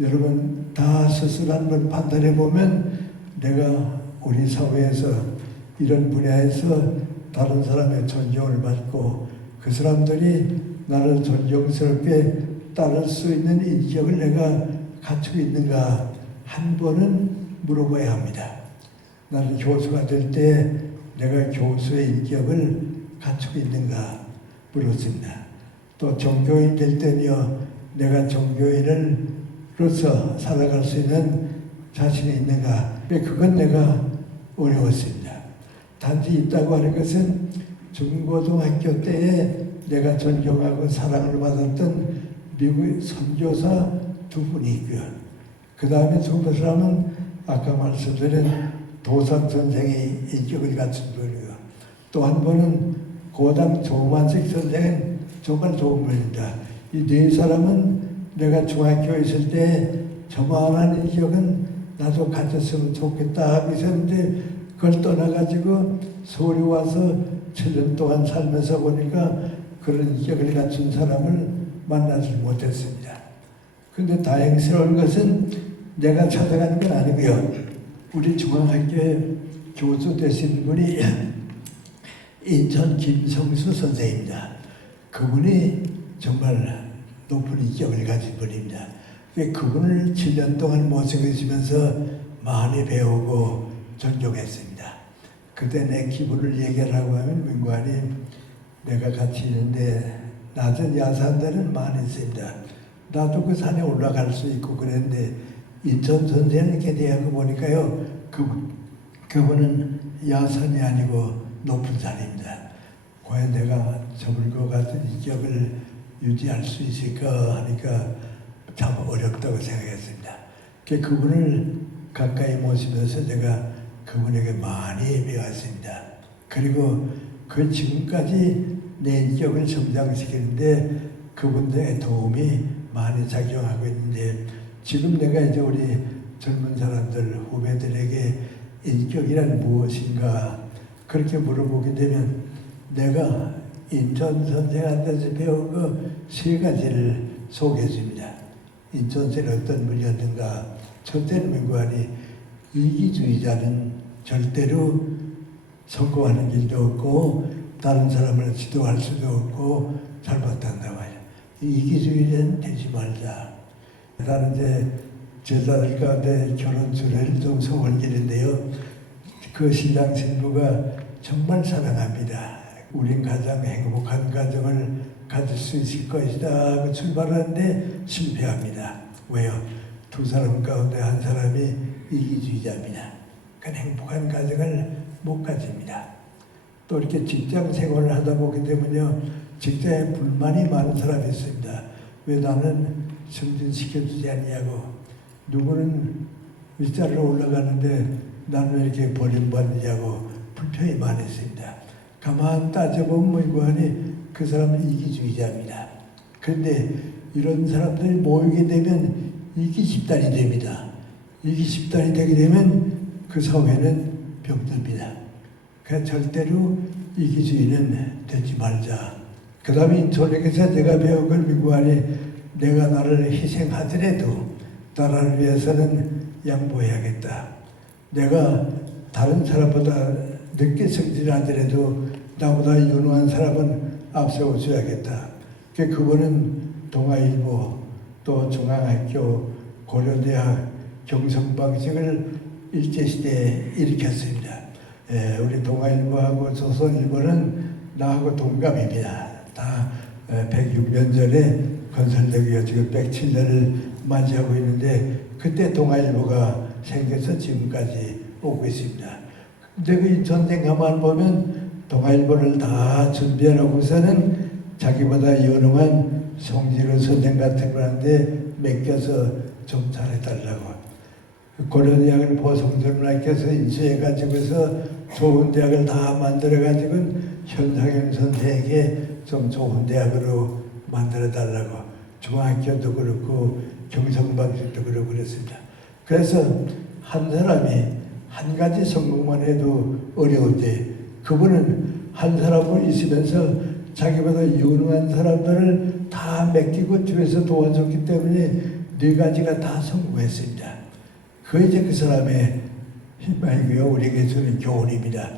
여러분 다 스스로 한번 판단해 보면 내가 우리 사회에서 이런 분야에서 다른 사람의 존경을 받고 그 사람들이 나를 존경스럽게 따를 수 있는 인격을 내가 갖추고 있는가 한 번은 물어봐야 합니다. 나는 교수가 될 때 내가 교수의 인격을 갖추고 있는가 물었습니다. 또 종교인 될 때며 내가 종교인으로서 살아갈 수 있는 자신이 있는가, 그건 내가 어려웠습니다. 단지 있다고 하는 것은 중고등학교 때에 내가 존경하고 사랑을 받았던 미국 선교사 두 분이 있고요. 그 다음에 두 사람은 아까 말씀드린 도산 선생의 인격을 갖춘 분이고, 또 한 분은 고당 조만식 선생은 정말 좋은 분입니다. 이 네 사람은 내가 중학교에 있을 때 저만한 인격은 나도 가졌으면 좋겠다 하고 있었는데, 그걸 떠나가지고 서울에 와서 7년 동안 살면서 보니까 그런 인격을 갖춘 사람을 만나지 못했습니다. 그런데 다행스러운 것은 내가 찾아간 건 아니고요. 우리 중앙학교에 교수 되신 분이 인천 김성수 선생입니다. 그분이 정말 높은 인격을 가진 분입니다. 그분을 7년 동안 모시면서 많이 배우고 존경했습니다. 그때 내 기분을 얘기하라고 하면 민관님, 내가 같이 있는데 낮은 야산들은 많이 있습니다. 나도 그 산에 올라갈 수 있고 그랬는데 인천 선생을 이렇게 대하고 보니까요, 그분은 야산이 아니고 높은 산입니다. 과연 내가 저물 것 같은 인격을 유지할 수 있을까 하니까 참 어렵다고 생각했습니다. 그분을 가까이 모시면서 내가 그분에게 많이 배웠습니다. 그리고 그 지금까지 내 인격을 성장시키는데 그분들의 도움이 많이 작용하고 있는데, 지금 내가 이제 우리 젊은 사람들, 후배들에게 인격이란 무엇인가 그렇게 물어보게 되면 내가 인천 선생한테서 배운 그 세 가지를 소개해 줍니다. 인천 선생은 어떤 분이었는가. 첫째는 민관이 이기주의자는 절대로 성공하는 길도 없고 다른 사람을 지도할 수도 없고 잘못한다고 해요. 이기주의자는 되지 말자. 나는 이제 제자들 가운데 결혼 주례를 좀 소원기는데요. 그 신랑 신부가 정말 사랑합니다. 우린 가장 행복한 가정을 가질 수 있을 것이다 하고 출발하는데 실패합니다. 왜요? 두 사람 가운데 한 사람이 이기주의자입니다. 그 행복한 가정을 못 가집니다. 또 이렇게 직장 생활을 하다 보게 되면요, 직장에 불만이 많은 사람이 있습니다. 왜 나는 승진시켜주지 않냐고, 누구는 윗자리로 올라가는데 나는 왜 이렇게 버림받느냐고 불평이 많이 있습니다. 가만 따져보면 뭐이거하니 그 사람은 이기주의자입니다. 그런데 이런 사람들이 모이게 되면 이기집단이 됩니다. 이기집단이 되게 되면 그 사회는 병듭니다. 그래서 절대로 이기주의는 되지 말자. 그 다음에 인천에서 제가 배운 걸 미구하니 내가 나를 희생하더라도 나라를 위해서는 양보해야겠다. 내가 다른 사람보다 늦게 승진하더라도 나보다 유능한 사람은 앞세워줘야겠다. 그거는 동아일보 또 중앙학교 고려대학 경성방식을 일제시대에 일으켰습니다. 우리 동아일보하고 조선일보는 나하고 동갑입니다. 다 106년 전에 건설되기가 지금 107년을 맞이하고 있는데 그때 동아일보가 생겨서 지금까지 오고 있습니다. 근데 그 전쟁 가만 보면 동아일보를 다 준비해놓고서는 자기보다 유능한 송진우 선생 같은 분한테 맡겨서 좀 잘해달라고. 고려대학을 보성전문학교에서 인수해가지고서 좋은 대학을 다 만들어가지고 현상현 선생에게 좀 좋은 대학으로 만들어달라고. 중학교도 그렇고 경성방식도 그렇고 그랬습니다. 그래서 한 사람이 한 가지 성공만 해도 어려운데 그분은 한 사람을 있으면서 자기보다 유능한 사람들을 다 맡기고 뒤에서 도와줬기 때문에 네 가지가 다 성공했습니다. 그게 이제 그 사람의 희망이고요. 우리에게 주는 교훈입니다.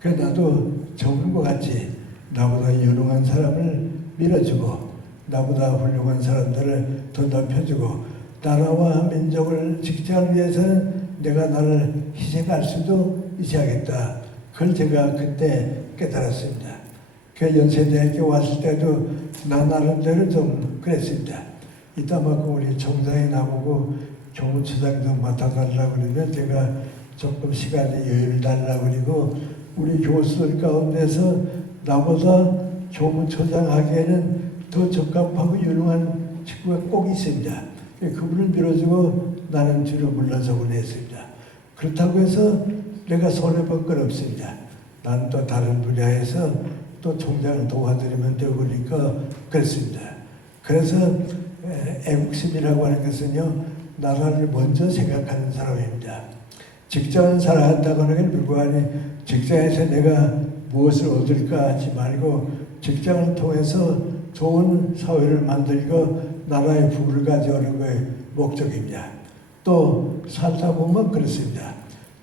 그래서 나도 저분과 같이 나보다 유능한 사람을 밀어주고 나보다 훌륭한 사람들을 더 높여주고 나라와 민족을 직장을 위해서는 내가 나를 희생할 수도 있어야겠다. 그걸 제가 그때 깨달았습니다. 그 연세대학교 왔을 때도 나 나름대로 좀 그랬습니다. 이따만큼 우리 총장이 나보고 교무처장 좀 맡아달라고 그러면 제가 조금 시간에 여유를 달라고 그리고 우리 교수들 가운데서 나보다 교무처장 하기에는 더 적합하고 유능한 친구가 꼭 있습니다. 그분을 밀어주고 나는 뒤로 물러서 보냈습니다. 그렇다고 해서 내가 손해본 건 없습니다. 난 또 다른 분야에서 또 총장을 도와드리면 되고 그러니까 그렇습니다. 그래서 애국심이라고 하는 것은요, 나라를 먼저 생각하는 사람입니다. 직장을 살아간다고 하는 게 불구하니 직장에서 내가 무엇을 얻을까 하지 말고 직장을 통해서 좋은 사회를 만들고 나라의 부를 가져오는 것의 목적입니다. 또 살다 보면 그렇습니다.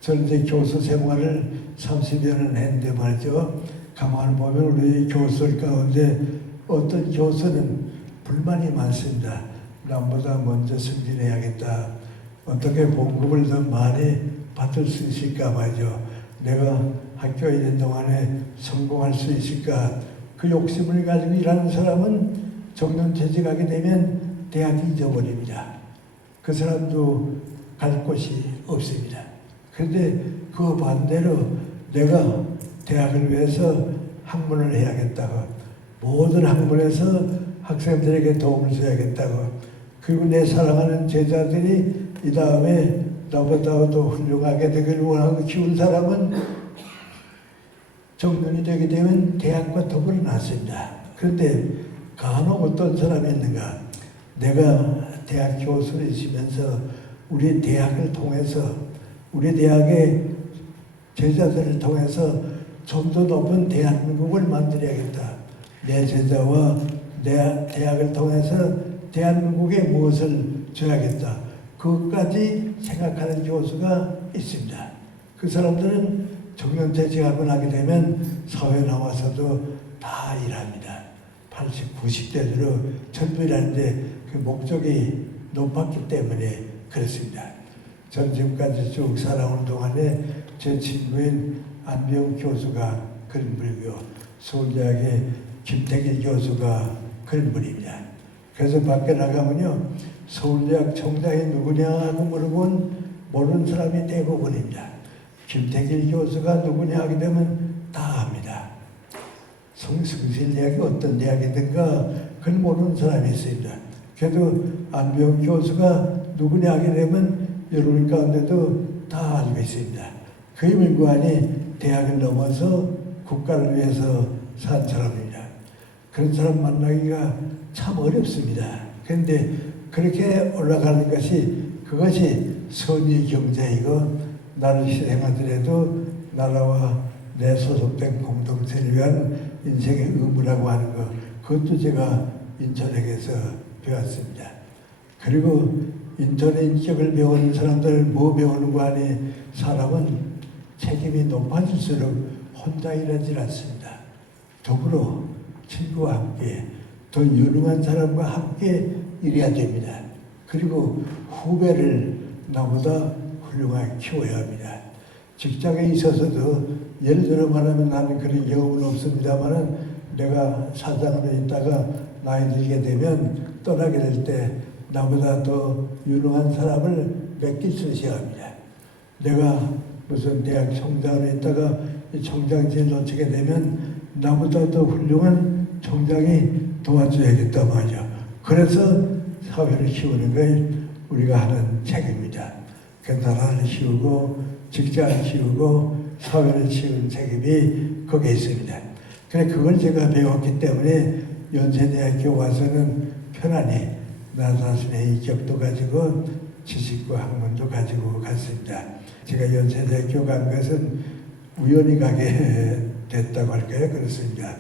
저는 이제 교수 생활을 30여 년 했는데 말이죠. 가만히 보면 우리 교수들 가운데 어떤 교수는 불만이 많습니다. 남보다 먼저 승진해야겠다. 어떻게 봉급을 더 많이 받을 수 있을까 말이죠. 내가 학교에 있는 동안에 성공할 수 있을까. 그 욕심을 가지고 일하는 사람은 정년 퇴직하게 되면 대학이 잊어버립니다. 그 사람도 갈 곳이 없습니다. 그런데 그 반대로 내가 대학을 위해서 학문을 해야겠다고, 모든 학문에서 학생들에게 도움을 줘야겠다고, 그리고 내 사랑하는 제자들이 이 다음에 나보다도 훌륭하게 되기를 원하고 키운 사람은 정년이 되게 되면 대학과 더불어 놨습니다. 그런데 간혹 어떤 사람이 있는가? 내가 대학 교수를 있으면서 우리 대학을 통해서 우리 대학의 제자들을 통해서 좀 더 높은 대한민국을 만들어야겠다. 내 제자와 내 대학을 통해서 대한민국에 무엇을 줘야겠다. 그것까지 생각하는 교수가 있습니다. 그 사람들은 정년퇴직하고 나게 되면 사회 나와서도 다 일합니다. 80, 90대 들어 전부 일하는데 그 목적이 높았기 때문에 그렇습니다. 전 지금까지 쭉 살아오는 동안에 제 친구인 안병 교수가 그런 분이고요. 서울대학의 김태길 교수가 그런 분입니다. 그래서 밖에 나가면요, 서울대학 총장이 누구냐 하고 물어본 모르는 사람이 대부분입니다. 김태길 교수가 누구냐 하게 되면 다 압니다. 성실대학이 어떤 대학이든가 그걸 모르는 사람이 있습니다. 그래도 안병 교수가 누구냐 하게 되면 여러분 가운데도 다 알고 있습니다. 그 인물관이 대학을 넘어서 국가를 위해서 산 사람입니다. 그런 사람 만나기가 참 어렵습니다. 그런데 그렇게 올라가는 그것이 선의 경제이고, 나를 희생하더라도 나라와 내 소속된 공동체를 위한 인생의 의무라고 하는 것, 그것도 제가 인천에게서 배웠습니다. 그리고 인천의 인격을 배우는 사람들 뭐 배우는 거 아니, 사람은 책임이 높아질수록 혼자 일하지 않습니다. 더불어 친구와 함께 더 유능한 사람과 함께 일해야 됩니다. 그리고 후배를 나보다 훌륭하게 키워야 합니다. 직장에 있어서도 예를 들어 말하면 나는 그런 경험은 없습니다만은 내가 사장으로 있다가 나이 들게 되면 떠나게 될 때 나보다 더 유능한 사람을 맡길 수 있어야 합니다. 내가 무슨 대학 총장으로 있다가 이 총장직을 놓치게 되면 나보다 더 훌륭한 총장이 도와줘야겠다 말이죠. 그래서 사회를 키우는 게 우리가 하는 책임입니다. 그 나라를 키우고 직장을 키우고 사회를 키우는 책임이 거기에 있습니다. 그래 그걸 제가 배웠기 때문에 연세대학교 와서는 편안히 나 자신의 인격도 가지고 지식과 학문도 가지고 갔습니다. 제가 연세대학교 간 것은 우연히 가게 됐다고 할까요? 그렇습니다.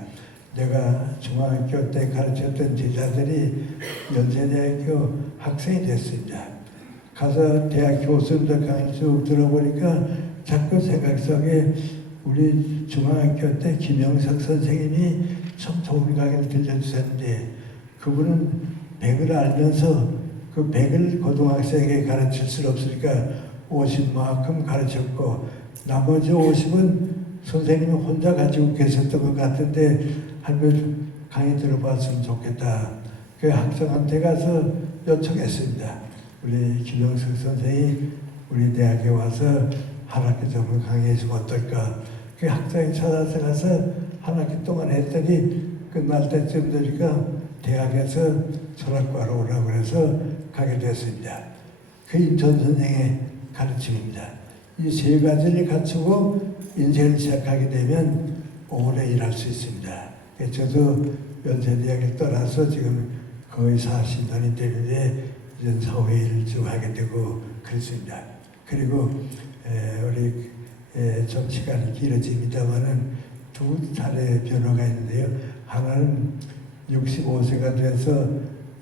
내가 중학교 때 가르쳤던 제자들이 연세대학교 학생이 됐습니다. 가서 대학 교수님들 강의 쭉 들어보니까 자꾸 생각 속에 우리 중학교 때 김영석 선생님이 참 좋은 강의를 들려주셨는데, 그분은 100을 알면서 그 100을 고등학생에게 가르칠 수 없으니까 50만큼 가르쳤고, 나머지 50은 선생님이 혼자 가지고 계셨던 것 같은데 한번 강의 들어봤으면 좋겠다. 그 학생한테 가서 요청했습니다. 우리 김영석 선생이 우리 대학에 와서 한 학기 정도 강의해주면 어떨까. 그 학생이 찾아서 가서 한 학기 동안 했더니 끝날 때쯤 되니까 대학에서 철학과로 오라고 해서 가게 됐습니다. 그 인천 선생의 가르침입니다. 이 세 가지를 갖추고 인생을 시작하게 되면 오래 일할 수 있습니다. 저도 연세대학을 떠나서 지금 거의 40년이 되는데 이제 사회일을 쭉 하게 되고 그렇습니다. 그리고 우리 좀 시간이 길어집니다만은 두 차례 변화가 있는데요. 하나는 65세가 돼서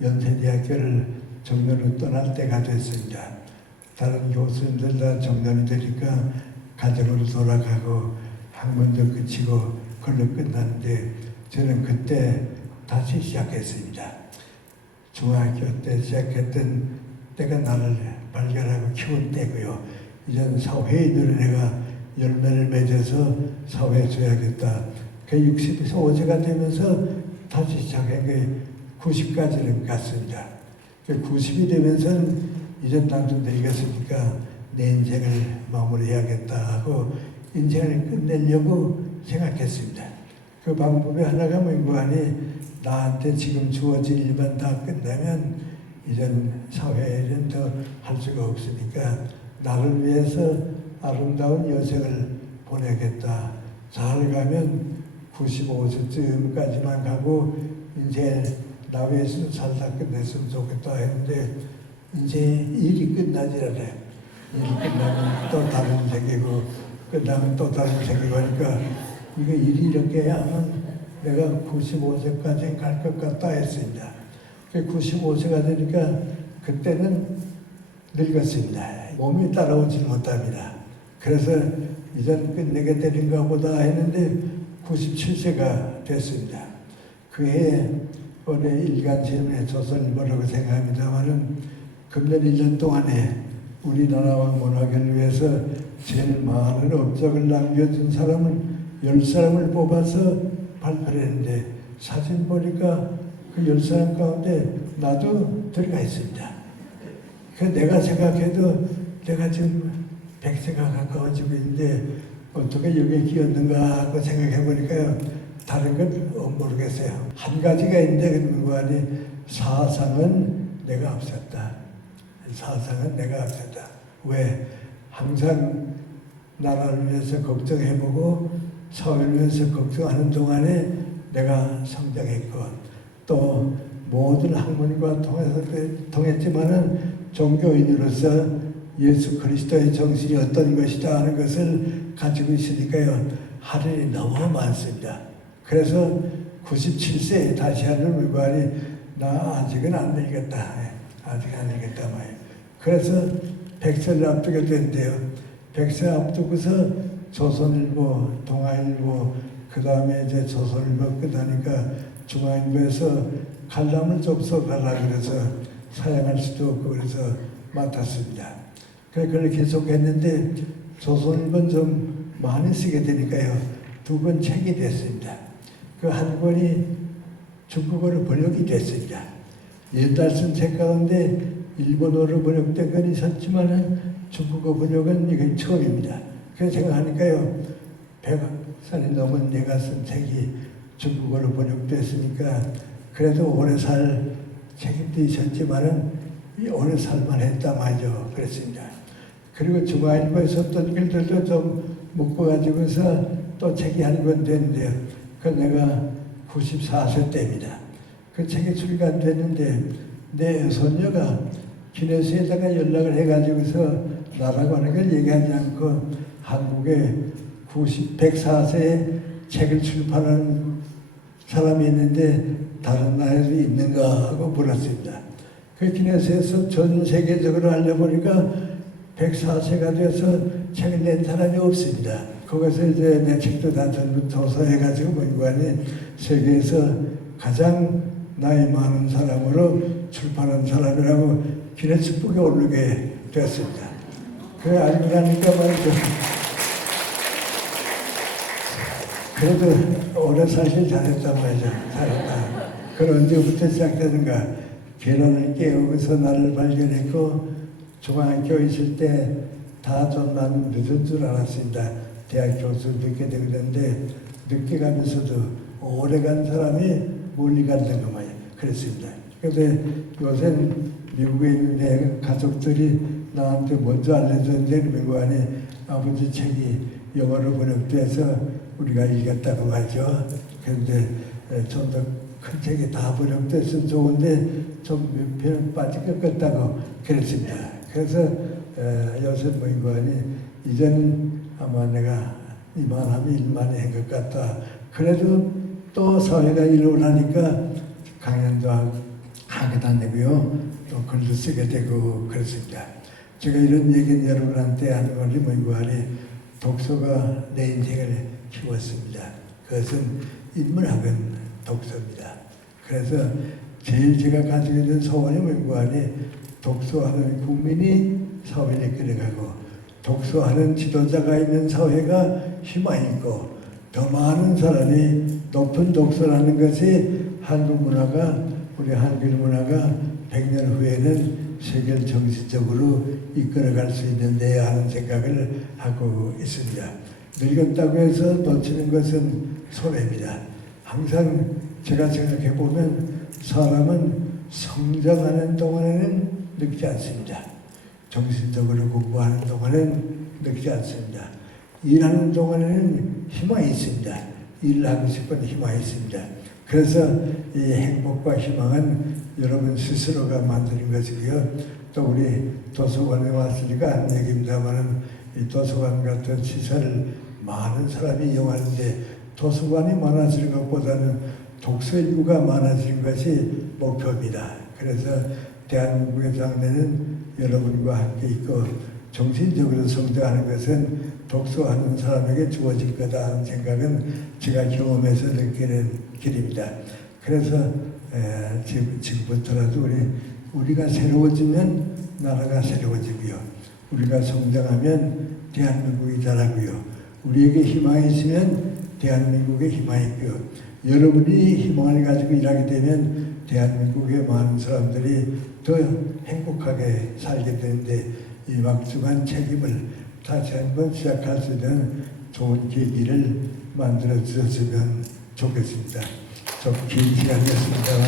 연세대학교를 정년으로 떠날 때가 됐습니다. 다른 교수님들 다 정년이 되니까 가정으로 돌아가고 학문도 그치고 그걸로 끝났는데 저는 그때 다시 시작했습니다. 중학교 때 시작했던 때가 나를 발견하고 키운 때고요. 이제는 사회인으로 내가 열매를 맺어서 사회에 줘야겠다. 그 65세가 되면서 다시 시작한 게 90까지는 갔습니다. 그 90이 되면서는 이제 나도 늙었으니까 내 인생을 마무리해야겠다 하고 인생을 끝내려고 생각했습니다. 그 방법의 하나가 뭔가 하니 나한테 지금 주어진 일만 다 끝내면 이젠 사회에는 더 할 수가 없으니까 나를 위해서 아름다운 여생을 보내겠다. 잘 가면 95세쯤까지만 가고 인생을 나 위해서 살다 끝냈으면 좋겠다 했는데 이제 일이 끝나지 않아요. 일이 끝나면 또 다른 생기고 끝나면 또 다른 생기고 하니까 이거 일이 이렇게 하면 내가 95세까지 갈 것 같다 했습니다. 95세가 되니까 그때는 늙었습니다. 몸이 따라오지 못합니다. 그래서 이젠 끝내게 되는가 보다 했는데 97세가 됐습니다. 그 해에 어느 일간지에 조선일보라고 생각합니다만은 금년 1년 동안에 우리나라와 문화계를 위해서 제일 많은 업적을 남겨준 사람은 10사람을 뽑아서 발표를 했는데 사진 보니까 그 10사람 가운데 나도 들어가 있습니다. 그 내가 생각해도 내가 지금 100세가 가까워지고 있는데 어떻게 여기에 끼었는가 하고 생각해 보니까요. 다른 건 모르겠어요. 한 가지가 있는데 그거니 사상은 내가 앞섰다. 사상은 내가 앞섰다. 왜? 항상 나라를 위해서 걱정해보고 사회를 위해서 걱정하는 동안에 내가 성장했고 또 모든 학문과 통했지만은 종교인으로서 예수 그리스도의 정신이 어떤 것이다 하는 것을 가지고 있으니까요. 할 일이 너무 많습니다. 그래서 97세에 다시 하는 물건이 나 아직은 안 되겠다. 아직 안 되겠다 말이에요. 그래서 100세를 앞두게 된대요. 100세 앞두고서 조선일보, 동아일보, 그 다음에 이제 조선일보 끝나니까 중앙일보에서 칼럼을 접속하라 그래서 사양할 수도 없고 그래서 맡았습니다. 그걸 계속 했는데 조선일보는 좀 많이 쓰게 되니까요. 2권 책이 됐습니다. 그 한 권이 중국어로 번역이 됐습니다. 옛날 쓴 책 가운데 일본어로 번역된 건 있었지만은 중국어 번역은 이게 처음입니다. 그래서 생각하니까요. 100살이 넘은 내가 쓴 책이 중국어로 번역됐으니까 그래도 오래 살 책임도 있었지만은 오래 살만 했다 말이죠. 그랬습니다. 그리고 중앙일보에 썼던 글들도 좀 묶어가지고서 또 책이 한 권 됐는데요. 그 내가 94세 때입니다. 그 책이 출간됐는데 내 손녀가 기네스에다가 연락을 해가지고서 나라고 하는 걸 얘기하지 않고 한국에 104세에 책을 출판하는 사람이 있는데 다른 나라에도 있는가 하고 물었습니다. 그 기네스에서 전 세계적으로 알려보니까 104세가 돼서 책을 낸 사람이 없습니다. 거기서 이제 내 책도 다 전부 조사해가지고 보니까 세계에서 가장 나이 많은 사람으로 출판한 사람이라고 기네스북에 오르게 됐습니다. 그래 알고 나니까 말이죠. 그래도 오래 살길 잘했단 말이죠. 잘했다. 그럼 언제부터 시작되는가? 계란을 깨우고서 나를 발견했고 중학교 있을 때 다 좀 나는 늦은 줄 알았습니다. 대학 교수 늦게 되고 그랬는데 늦게 가면서도 오래 간 사람이 멀리 간다는 거 말이에요. 그랬습니다. 그런데 요새는 미국에 있는 내 가족들이 나한테 먼저 알려줬는데 미국 안에 아버지 책이 영어로 번역돼서 우리가 읽었다고 말이죠. 그런데 좀 더 큰 책이 다 번역돼서 좋은데 좀 몇 편 빠질 것 같다고 그랬습니다. 그래서 요새 모임관이 이제는 아마 내가 이만하면 일만이 한 것 같다. 그래도 또 사회가 일어나니까 강연도 하게 다니고요. 또 글도 쓰게 되고 그렇습니다. 제가 이런 얘기는 여러분한테 하는 것이 모임관이 독서가 내 인생을 키웠습니다. 그것은 인문학은 독서입니다. 그래서 제일 제가 가지고 있는 소원이 모임관이 독서하는 국민이 사회에 끌어가고 독서하는 지도자가 있는 사회가 희망이 있고 더 많은 사람이 높은 독서라는 것이 한국 문화가 우리 한글 문화가 100년 후에는 세계를 정신적으로 이끌어갈 수 있는데 하는 생각을 하고 있습니다. 늙었다고 해서 놓치는 것은 손해입니다. 항상 제가 생각해 보면 사람은 성장하는 동안에는 늙지 않습니다. 정신적으로 공부하는 동안은 늙지 않습니다. 일하는 동안에는 희망이 있습니다. 일을 하고 싶은 희망이 있습니다. 그래서 이 행복과 희망은 여러분 스스로가 만드는 것이고요. 또 우리 도서관에 왔으니까 한 얘기입니다만은 이 도서관 같은 시설을 많은 사람이 이용하는데 도서관이 많아지는 것보다는 독서 인구가 많아지는 것이 목표입니다. 그래서 대한민국의 장래는 여러분과 함께 있고 정신적으로 성장하는 것은 독서하는 사람에게 주어질 거다 하는 생각은 제가 경험해서 느끼는 길입니다. 그래서 지금부터라도 우리 우리가 새로워지면 나라가 새로워지고요. 우리가 성장하면 대한민국이 자라고요. 우리에게 희망이 있으면 대한민국에 희망이 있고요. 여러분이 희망을 가지고 일하게 되면 대한민국의 많은 사람들이 더 행복하게 살게 되는데 이 막중한 책임을 다시 한번 시작할 수 있는 좋은 계기를 만들어 주셨으면 좋겠습니다. 좀 긴 시간이었습니다만